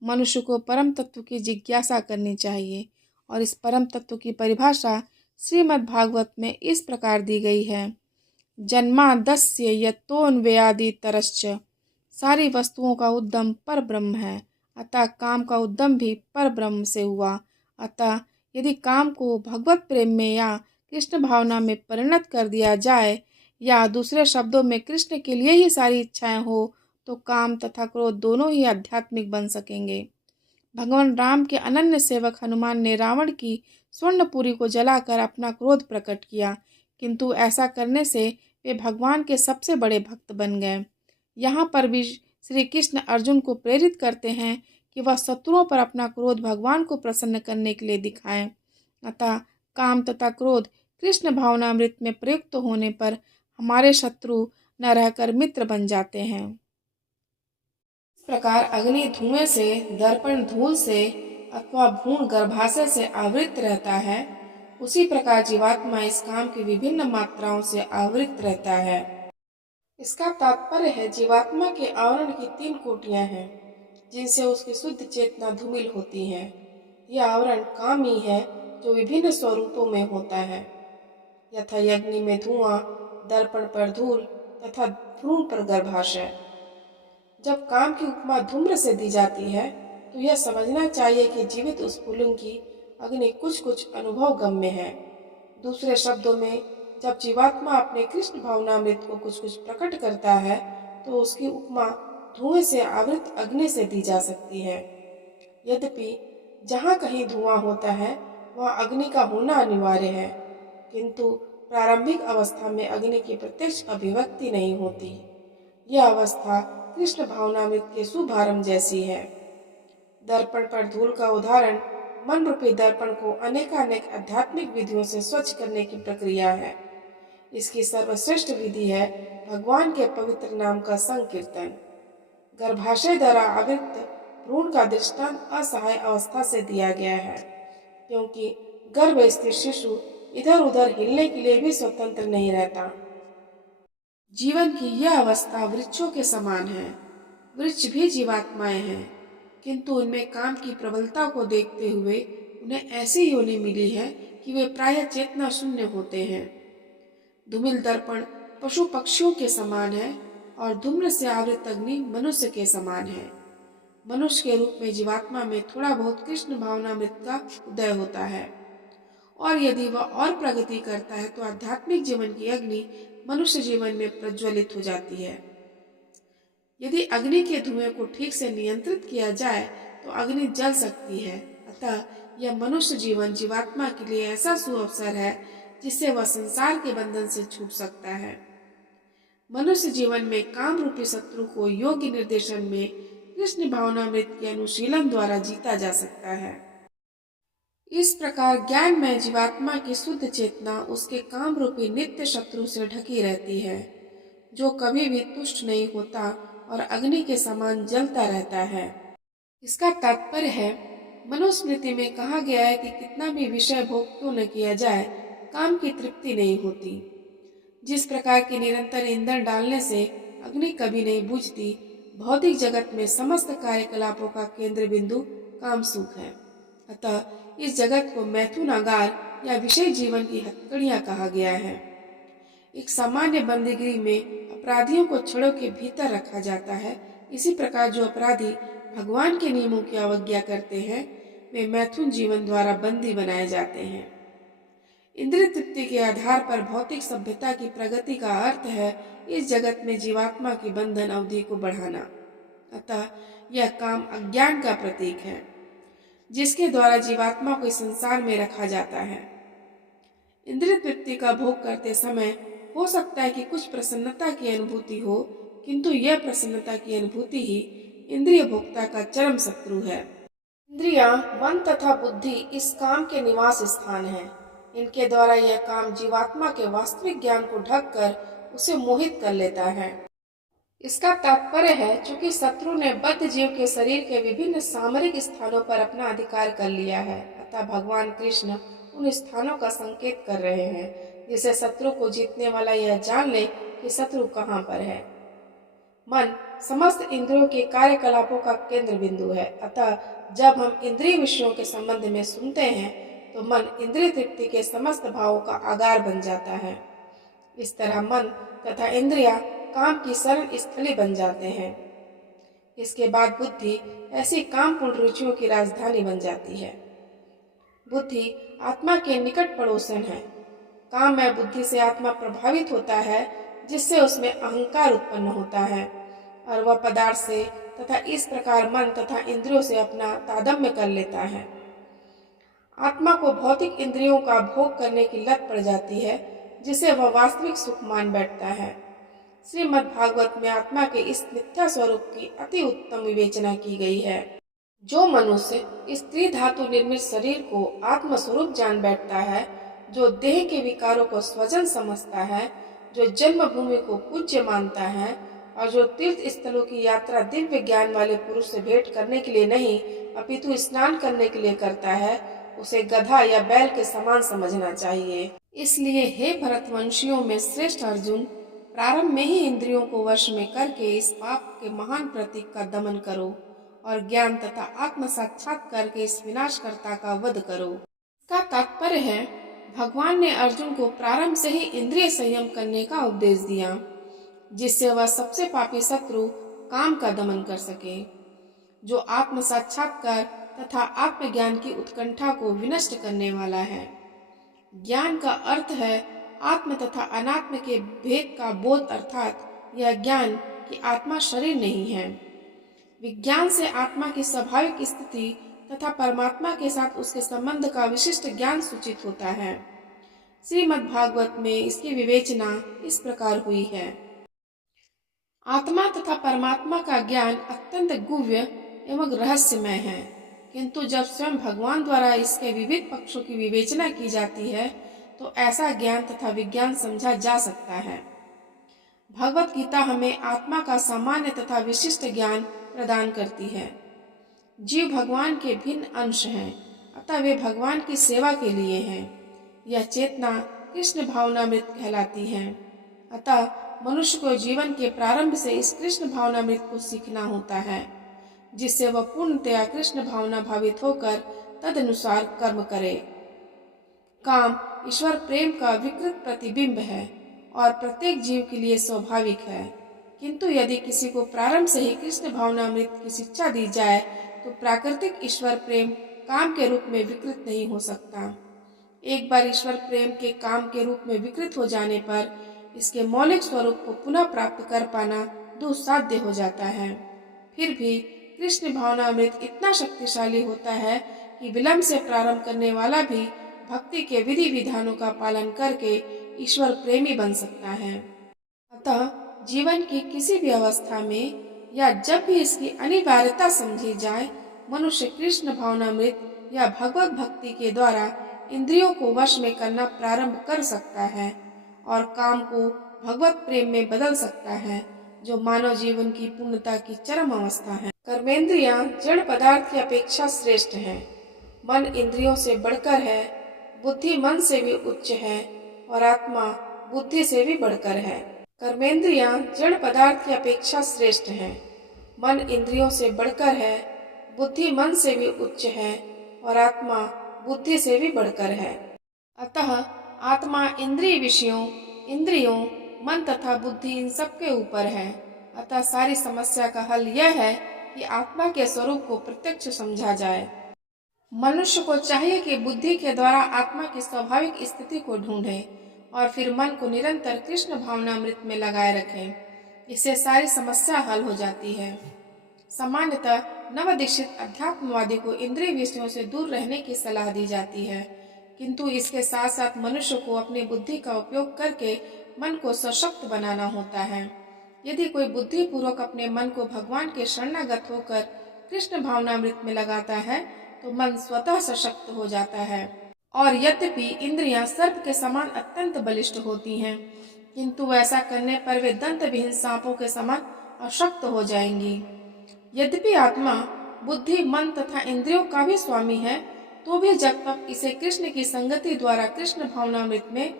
मनुष्य को परम तत्व की जिज्ञासा करनी चाहिए, और इस परम तत्व की परिभाषा श्रीमद् भागवत में इस प्रकार दी गई है, जन्मादस्य यतोऽन्वयादि तरश्च। सारी वस्तुओं का उद्गम पर ब्रह्म है, अतः काम का उद्गम भी पर ब्रह्म से हुआ। अतः यदि काम को भगवत प्रेम में या कृष्ण भावना में परिणत कर दिया जाए, या दूसरे शब्दों में कृष्ण के लिए ही सारी इच्छाएं हो, तो काम तथा क्रोध दोनों ही आध्यात्मिक बन सकेंगे। भगवान राम के अनन्य सेवक हनुमान ने रावण की स्वर्णपुरी को जलाकर अपना क्रोध प्रकट किया, किंतु ऐसा करने से वे भगवान के सबसे बड़े भक्त बन गए। यहाँ पर भी श्री कृष्ण अर्जुन को प्रेरित करते हैं कि वह शत्रुओं पर अपना क्रोध भगवान को प्रसन्न करने के लिए दिखाएं। अतः काम तथा क्रोध कृष्ण भावनामृत में प्रयुक्त होने पर हमारे शत्रु न रहकर मित्र बन जाते हैं। इस प्रकार अग्नि धुएं से, दर्पण धूल से अथवा भ्रूण गर्भाशय से आवृत रहता है, उसी प्रकार जीवात्मा इस काम की विभिन्न मात्राओं से आवृत रहता है। इसका तात्पर्य है जीवात्मा के आवरण की 3 कोटियां हैं, जिनसे उसकी शुद्ध चेतना धूमिल होती है। यह आवरण काम ही है, जो विभिन्न स्वरूपों में होता है, यथा अग्नि में धुआं, दर्पण पर धूल तथा भ्रूण पर गर्भाशय। जब काम की उपमा धूम्र से दी जाती है, तो यह समझना चाहिए कि जीवित स्फुलिंग की अग्नि कुछ कुछ अनुभव गम्य है। दूसरे शब्दों में, जब जीवात्मा अपने कृष्ण भावनामृत को कुछ कुछ प्रकट करता है, तो उसकी उपमा धुएं से आवृत अग्नि से दी जा सकती है। यद्यपि जहाँ कहीं धुआं होता है, वहाँ अग्नि का होना अनिवार्य है, किंतु प्रारंभिक अवस्था में अग्नि की प्रत्यक्ष अभिव्यक्ति नहीं होती। यह अवस्था कृष्ण भावनामृत के शुभारंभ जैसी है। दर्पण पर धूल का उदाहरण मन रूपी दर्पण को अनेकानेक आध्यात्मिक विधियों से स्वच्छ करने की प्रक्रिया है। इसकी सर्वश्रेष्ठ विधि है भगवान के पवित्र नाम का संकीर्तन। गर्भाशय द्वारा आवृत भ्रूण का दृष्टांत असहाय अवस्था से दिया गया है, क्योंकि गर्भ स्थित शिशु इधर उधर हिलने के लिए भी स्वतंत्र नहीं रहता। जीवन की यह अवस्था वृक्षों के समान है। वृक्ष भी जीवात्माएं हैं, किंतु उनमें काम की प्रबलता को देखते हुए उन्हें ऐसी योनि मिली है कि वे प्रायः चेतना शून्य होते हैं। धूमिल दर्पण पशु पक्षियों के समान है और धूम्र से आवृत अग्नि मनुष्य के समान है। मनुष्य के रूप में जीवात्मा में थोड़ा बहुत कृष्ण भावनामृत का उदय होता है, और यदि वह और प्रगति करता है तो आध्यात्मिक जीवन की अग्नि मनुष्य जीवन में प्रज्वलित हो जाती है। यदि अग्नि के धुएं को ठीक से नियंत्रित किया जाए तो अग्नि जल सकती है। अतः यह मनुष्य जीवन जीवात्मा के लिए ऐसा सुअवसर है जिससे वह संसार के बंधन से छूट सकता है। मनुष्य जीवन में काम रूपी शत्रु को योग्य निर्देशन में कृष्ण भावनामृत के अनुशीलन द्वारा जीता जा सकता है। इस प्रकार ज्ञान में जीवात्मा की शुद्ध चेतना उसके काम रूपी नित्य शत्रु से ढकी रहती है, जो कभी भी तुष्ट नहीं होता और अग्नि के समान जलता रहता है। इसका तात्पर्य है, मनुस्मृति में कहा गया है कि कितना भी विषय भोग क्यों न किया जाए, काम की तृप्ति नहीं होती। जिस प्रकार की निरंतर ईंधन डालने से अग्नि कभी नहीं बुझती, भौतिक जगत में समस्त कार्यकलापों का केंद्र बिंदु काम सुख है। अतः इस जगत को मैथुनागार या विषय जीवन की हथकड़ियां कहा गया है। एक सामान्य बंदीगृह में अपराधियों को छड़ों के भीतर रखा जाता है। इसी प्रकार जो अपराधी भगवान के नियमों की अवज्ञा करते हैं, वे मैथुन जीवन द्वारा बंदी बनाए जाते हैं। इंद्रिय तृप्ति के आधार पर भौतिक सभ्यता की प्रगति का अर्थ है इस जगत में जीवात्मा की बंधन अवधि को बढ़ाना। अतः यह काम अज्ञान का प्रतीक है, जिसके द्वारा जीवात्मा को इस संसार में रखा जाता है। इंद्रिय तृप्ति का भोग करते समय हो सकता है कि कुछ प्रसन्नता की अनुभूति हो, किंतु यह प्रसन्नता की अनुभूति ही इंद्रिय भोक्ता का चरम शत्रु है। इंद्रियां, मन तथा बुद्धि इस काम के निवास स्थान हैं। इनके द्वारा यह काम जीवात्मा के वास्तविक ज्ञान को ढककर उसे मोहित कर लेता है। इसका तात्पर्य है, चूंकि शत्रु ने बद्ध जीव के शरीर के विभिन्न सामरिक स्थानों पर अपना अधिकार कर लिया है, अतः भगवान कृष्ण उन स्थानों का संकेत कर रहे हैं, जिससे शत्रु को जीतने वाला यह जान ले कि शत्रु कहाँ पर है। मन समस्त इंद्रियों के कार्यकलापों का केंद्र बिंदु है। अतः जब हम इंद्रिय विषयों के संबंध में सुनते हैं, तो मन इंद्रिय तृप्ति के समस्त भावों का आगार बन जाता है। इस तरह मन तथा इंद्रियां काम की शरण स्थली बन जाते हैं। इसके बाद बुद्धि ऐसी कामपूर्ण रुचियों की राजधानी बन जाती है। बुद्धि आत्मा के निकट पड़ोसन है। काममय बुद्धि से आत्मा प्रभावित होता है, जिससे उसमें अहंकार उत्पन्न होता है और वह पदार्थ से तथा इस प्रकार मन तथा इंद्रियों से अपना तादात्म्य कर लेता है। आत्मा को भौतिक इंद्रियों का भोग करने की लत पड़ जाती है, जिसे वह वास्तविक सुख मान बैठता है। श्रीमद् भागवत में आत्मा के इस मिथ्या स्वरूप की अति उत्तम विवेचना की गई है। जो मनुष्य स्त्री धातु निर्मित शरीर को आत्म स्वरूप जान बैठता है, जो देह के विकारों को स्वजन समझता है, जो जन्मभूमि को पूज्य मानता है और जो तीर्थ स्थलों की यात्रा दिव्य ज्ञान वाले पुरुष से भेंट करने के लिए नहीं अपितु स्नान करने के लिए करता है, उसे गधा या बैल के समान समझना चाहिए। इसलिए हे भरतवंशियों में श्रेष्ठ अर्जुन, प्रारंभ में ही इंद्रियों को वश में करके इस पाप के महान प्रतीक का दमन करो और ज्ञान तथा आत्म साक्षात्कार के इस विनाशकर्ता का वध करो। इसका तात्पर्य है, भगवान ने अर्जुन को प्रारंभ से ही इंद्रिय संयम करने का उपदेश दिया, जिससे वह सबसे पापी शत्रु काम का दमन कर सके, जो आत्म साक्षात्कार तथा आत्मज्ञान की उत्कंठा को विनष्ट करने वाला है। ज्ञान का अर्थ है आत्म तथा अनात्म के भेद का बोध, अर्थात यह ज्ञान कि आत्मा शरीर नहीं है। विज्ञान से आत्मा की स्वाभाविक स्थिति तथा परमात्मा के साथ उसके संबंध का विशिष्ट ज्ञान सूचित होता है। श्रीमद् भागवत में इसकी विवेचना इस प्रकार हुई है। आत्मा तथा परमात्मा का ज्ञान अत्यंत गुह्य एवं रहस्यमय है, किंतु जब स्वयं भगवान द्वारा इसके विविध पक्षों की विवेचना की जाती है तो ऐसा ज्ञान तथा विज्ञान समझा जा सकता है। भगवत गीता हमें आत्मा का सामान्य तथा विशिष्ट ज्ञान प्रदान करती है। जीव भगवान के भिन्न अंश हैं, अतः वे भगवान की सेवा के लिए हैं। यह चेतना कृष्ण भावनामृत कहलाती है। अतः मनुष्य को जीवन के प्रारंभ से इस कृष्ण भावनामृत को सीखना होता है, जिससे वह पूर्णतया कृष्ण भावना भावित होकर तदनुसार कर्म करे। काम ईश्वर प्रेम का विकृत प्रतिबिंब है और प्रत्येक जीव के लिए स्वाभाविक है, किंतु यदि किसी को प्रारंभ से ही कृष्ण भावनामृत की शिक्षा दी जाए तो प्राकृतिक ईश्वर प्रेम काम के रूप में विकृत नहीं हो सकता। एक बार ईश्वर प्रेम के काम के रूप में विकृत हो जाने पर इसके मौलिक स्वरूप को पुनः प्राप्त कर पाना दुस्साध्य हो जाता है। फिर भी कृष्ण भावनामृत इतना शक्तिशाली होता है कि विलंब से प्रारंभ करने वाला भी भक्ति के विधि विधानों का पालन करके ईश्वर प्रेमी बन सकता है। अतः जीवन की किसी भी अवस्था में या जब भी इसकी अनिवार्यता समझी जाए, मनुष्य कृष्ण भावनामृत या भगवत भक्ति के द्वारा इंद्रियों को वश में करना प्रारंभ कर सकता है और काम को भगवत प्रेम में बदल सकता है, जो मानव जीवन की पूर्णता की चरम अवस्था है। कर्मेंद्रियां जड़ पदार्थ की अपेक्षा श्रेष्ठ हैं। मन इंद्रियों से बढ़कर है, बुद्धि मन से भी उच्च है और आत्मा बुद्धि से भी बढ़कर है। कर्मेंद्रियां जड़ पदार्थ की अपेक्षा श्रेष्ठ हैं। मन इंद्रियों से बढ़कर है, बुद्धि मन से भी उच्च है और आत्मा बुद्धि से भी बढ़कर है। अतः आत्मा इंद्रिय विषयों, इंद्रियों, मन तथा बुद्धि इन सब के ऊपर है। अतः सारी समस्या का हल यह है कि आत्मा के स्वरूप को प्रत्यक्ष समझा जाए। मनुष्य को चाहिए कि बुद्धि के द्वारा आत्मा की स्वाभाविक स्थिति को ढूंढे और फिर मन को निरंतर कृष्ण भावनामृत में लगाए रखें। इससे सारी समस्या हल हो जाती है। सामान्यतः नवदीक्षित अध्यात्मवादी को इंद्रिय विषयों से दूर रहने की सलाह दी जाती है, किंतु इसके साथ साथ मनुष्य को अपनी बुद्धि का उपयोग करके मन को सशक्त बनाना होता है। यदि कोई बुद्धि पूर्वक अपने मन को भगवान के शरणागत होकर कृष्ण भावनामृत में लगाता है तो मन स्वतः सशक्त हो जाता है। और यद्यपि इंद्रियां सर्प के समान अत्यंत बलिष्ठ होती हैं, किंतु ऐसा करने पर वे दंत विहीन सांपों के समान अशक्त हो जाएंगी। यद्यपि आत्मा बुद्धि, मन तथा इंद्रियों का भी स्वामी है, तो भी जब तक इसे कृष्ण की संगति द्वारा कृष्ण भावनामृत में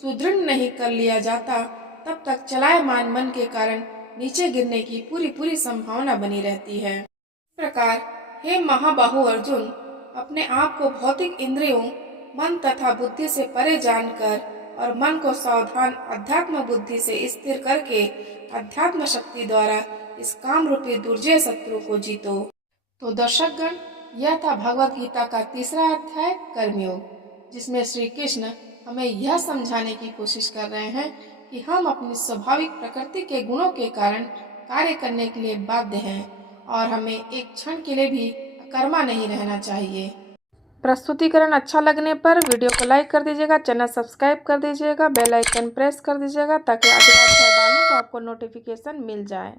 सुदृढ़ नहीं कर लिया जाता, तब तक चलायमान मन के कारण नीचे गिरने की पूरी संभावना बनी रहती है। इस प्रकार हे महाबाहु अर्जुन, अपने आप को भौतिक इंद्रियों, मन तथा बुद्धि से परे जानकर और मन को सावधान अध्यात्म बुद्धि से स्थिर करके अध्यात्म शक्ति द्वारा इस काम रूपी दुर्जय शत्रु को जीतो। तो दर्शकगण, यह था भगवत गीता का तीसरा अध्याय कर्मयोग, जिसमें श्री कृष्ण हमें यह समझाने की कोशिश कर रहे हैं कि हम अपनी स्वाभाविक प्रकृति के गुणों के कारण कार्य करने के लिए बाध्य हैं और हमें एक क्षण के लिए भी अकर्मा नहीं रहना चाहिए। प्रस्तुतिकरण अच्छा लगने पर वीडियो को लाइक कर दीजिएगा, चैनल सब्सक्राइब कर दीजिएगा, बेल आइकन प्रेस कर दीजिएगा ताकि अगला अध्याय डालूं तो आपको नोटिफिकेशन मिल जाए।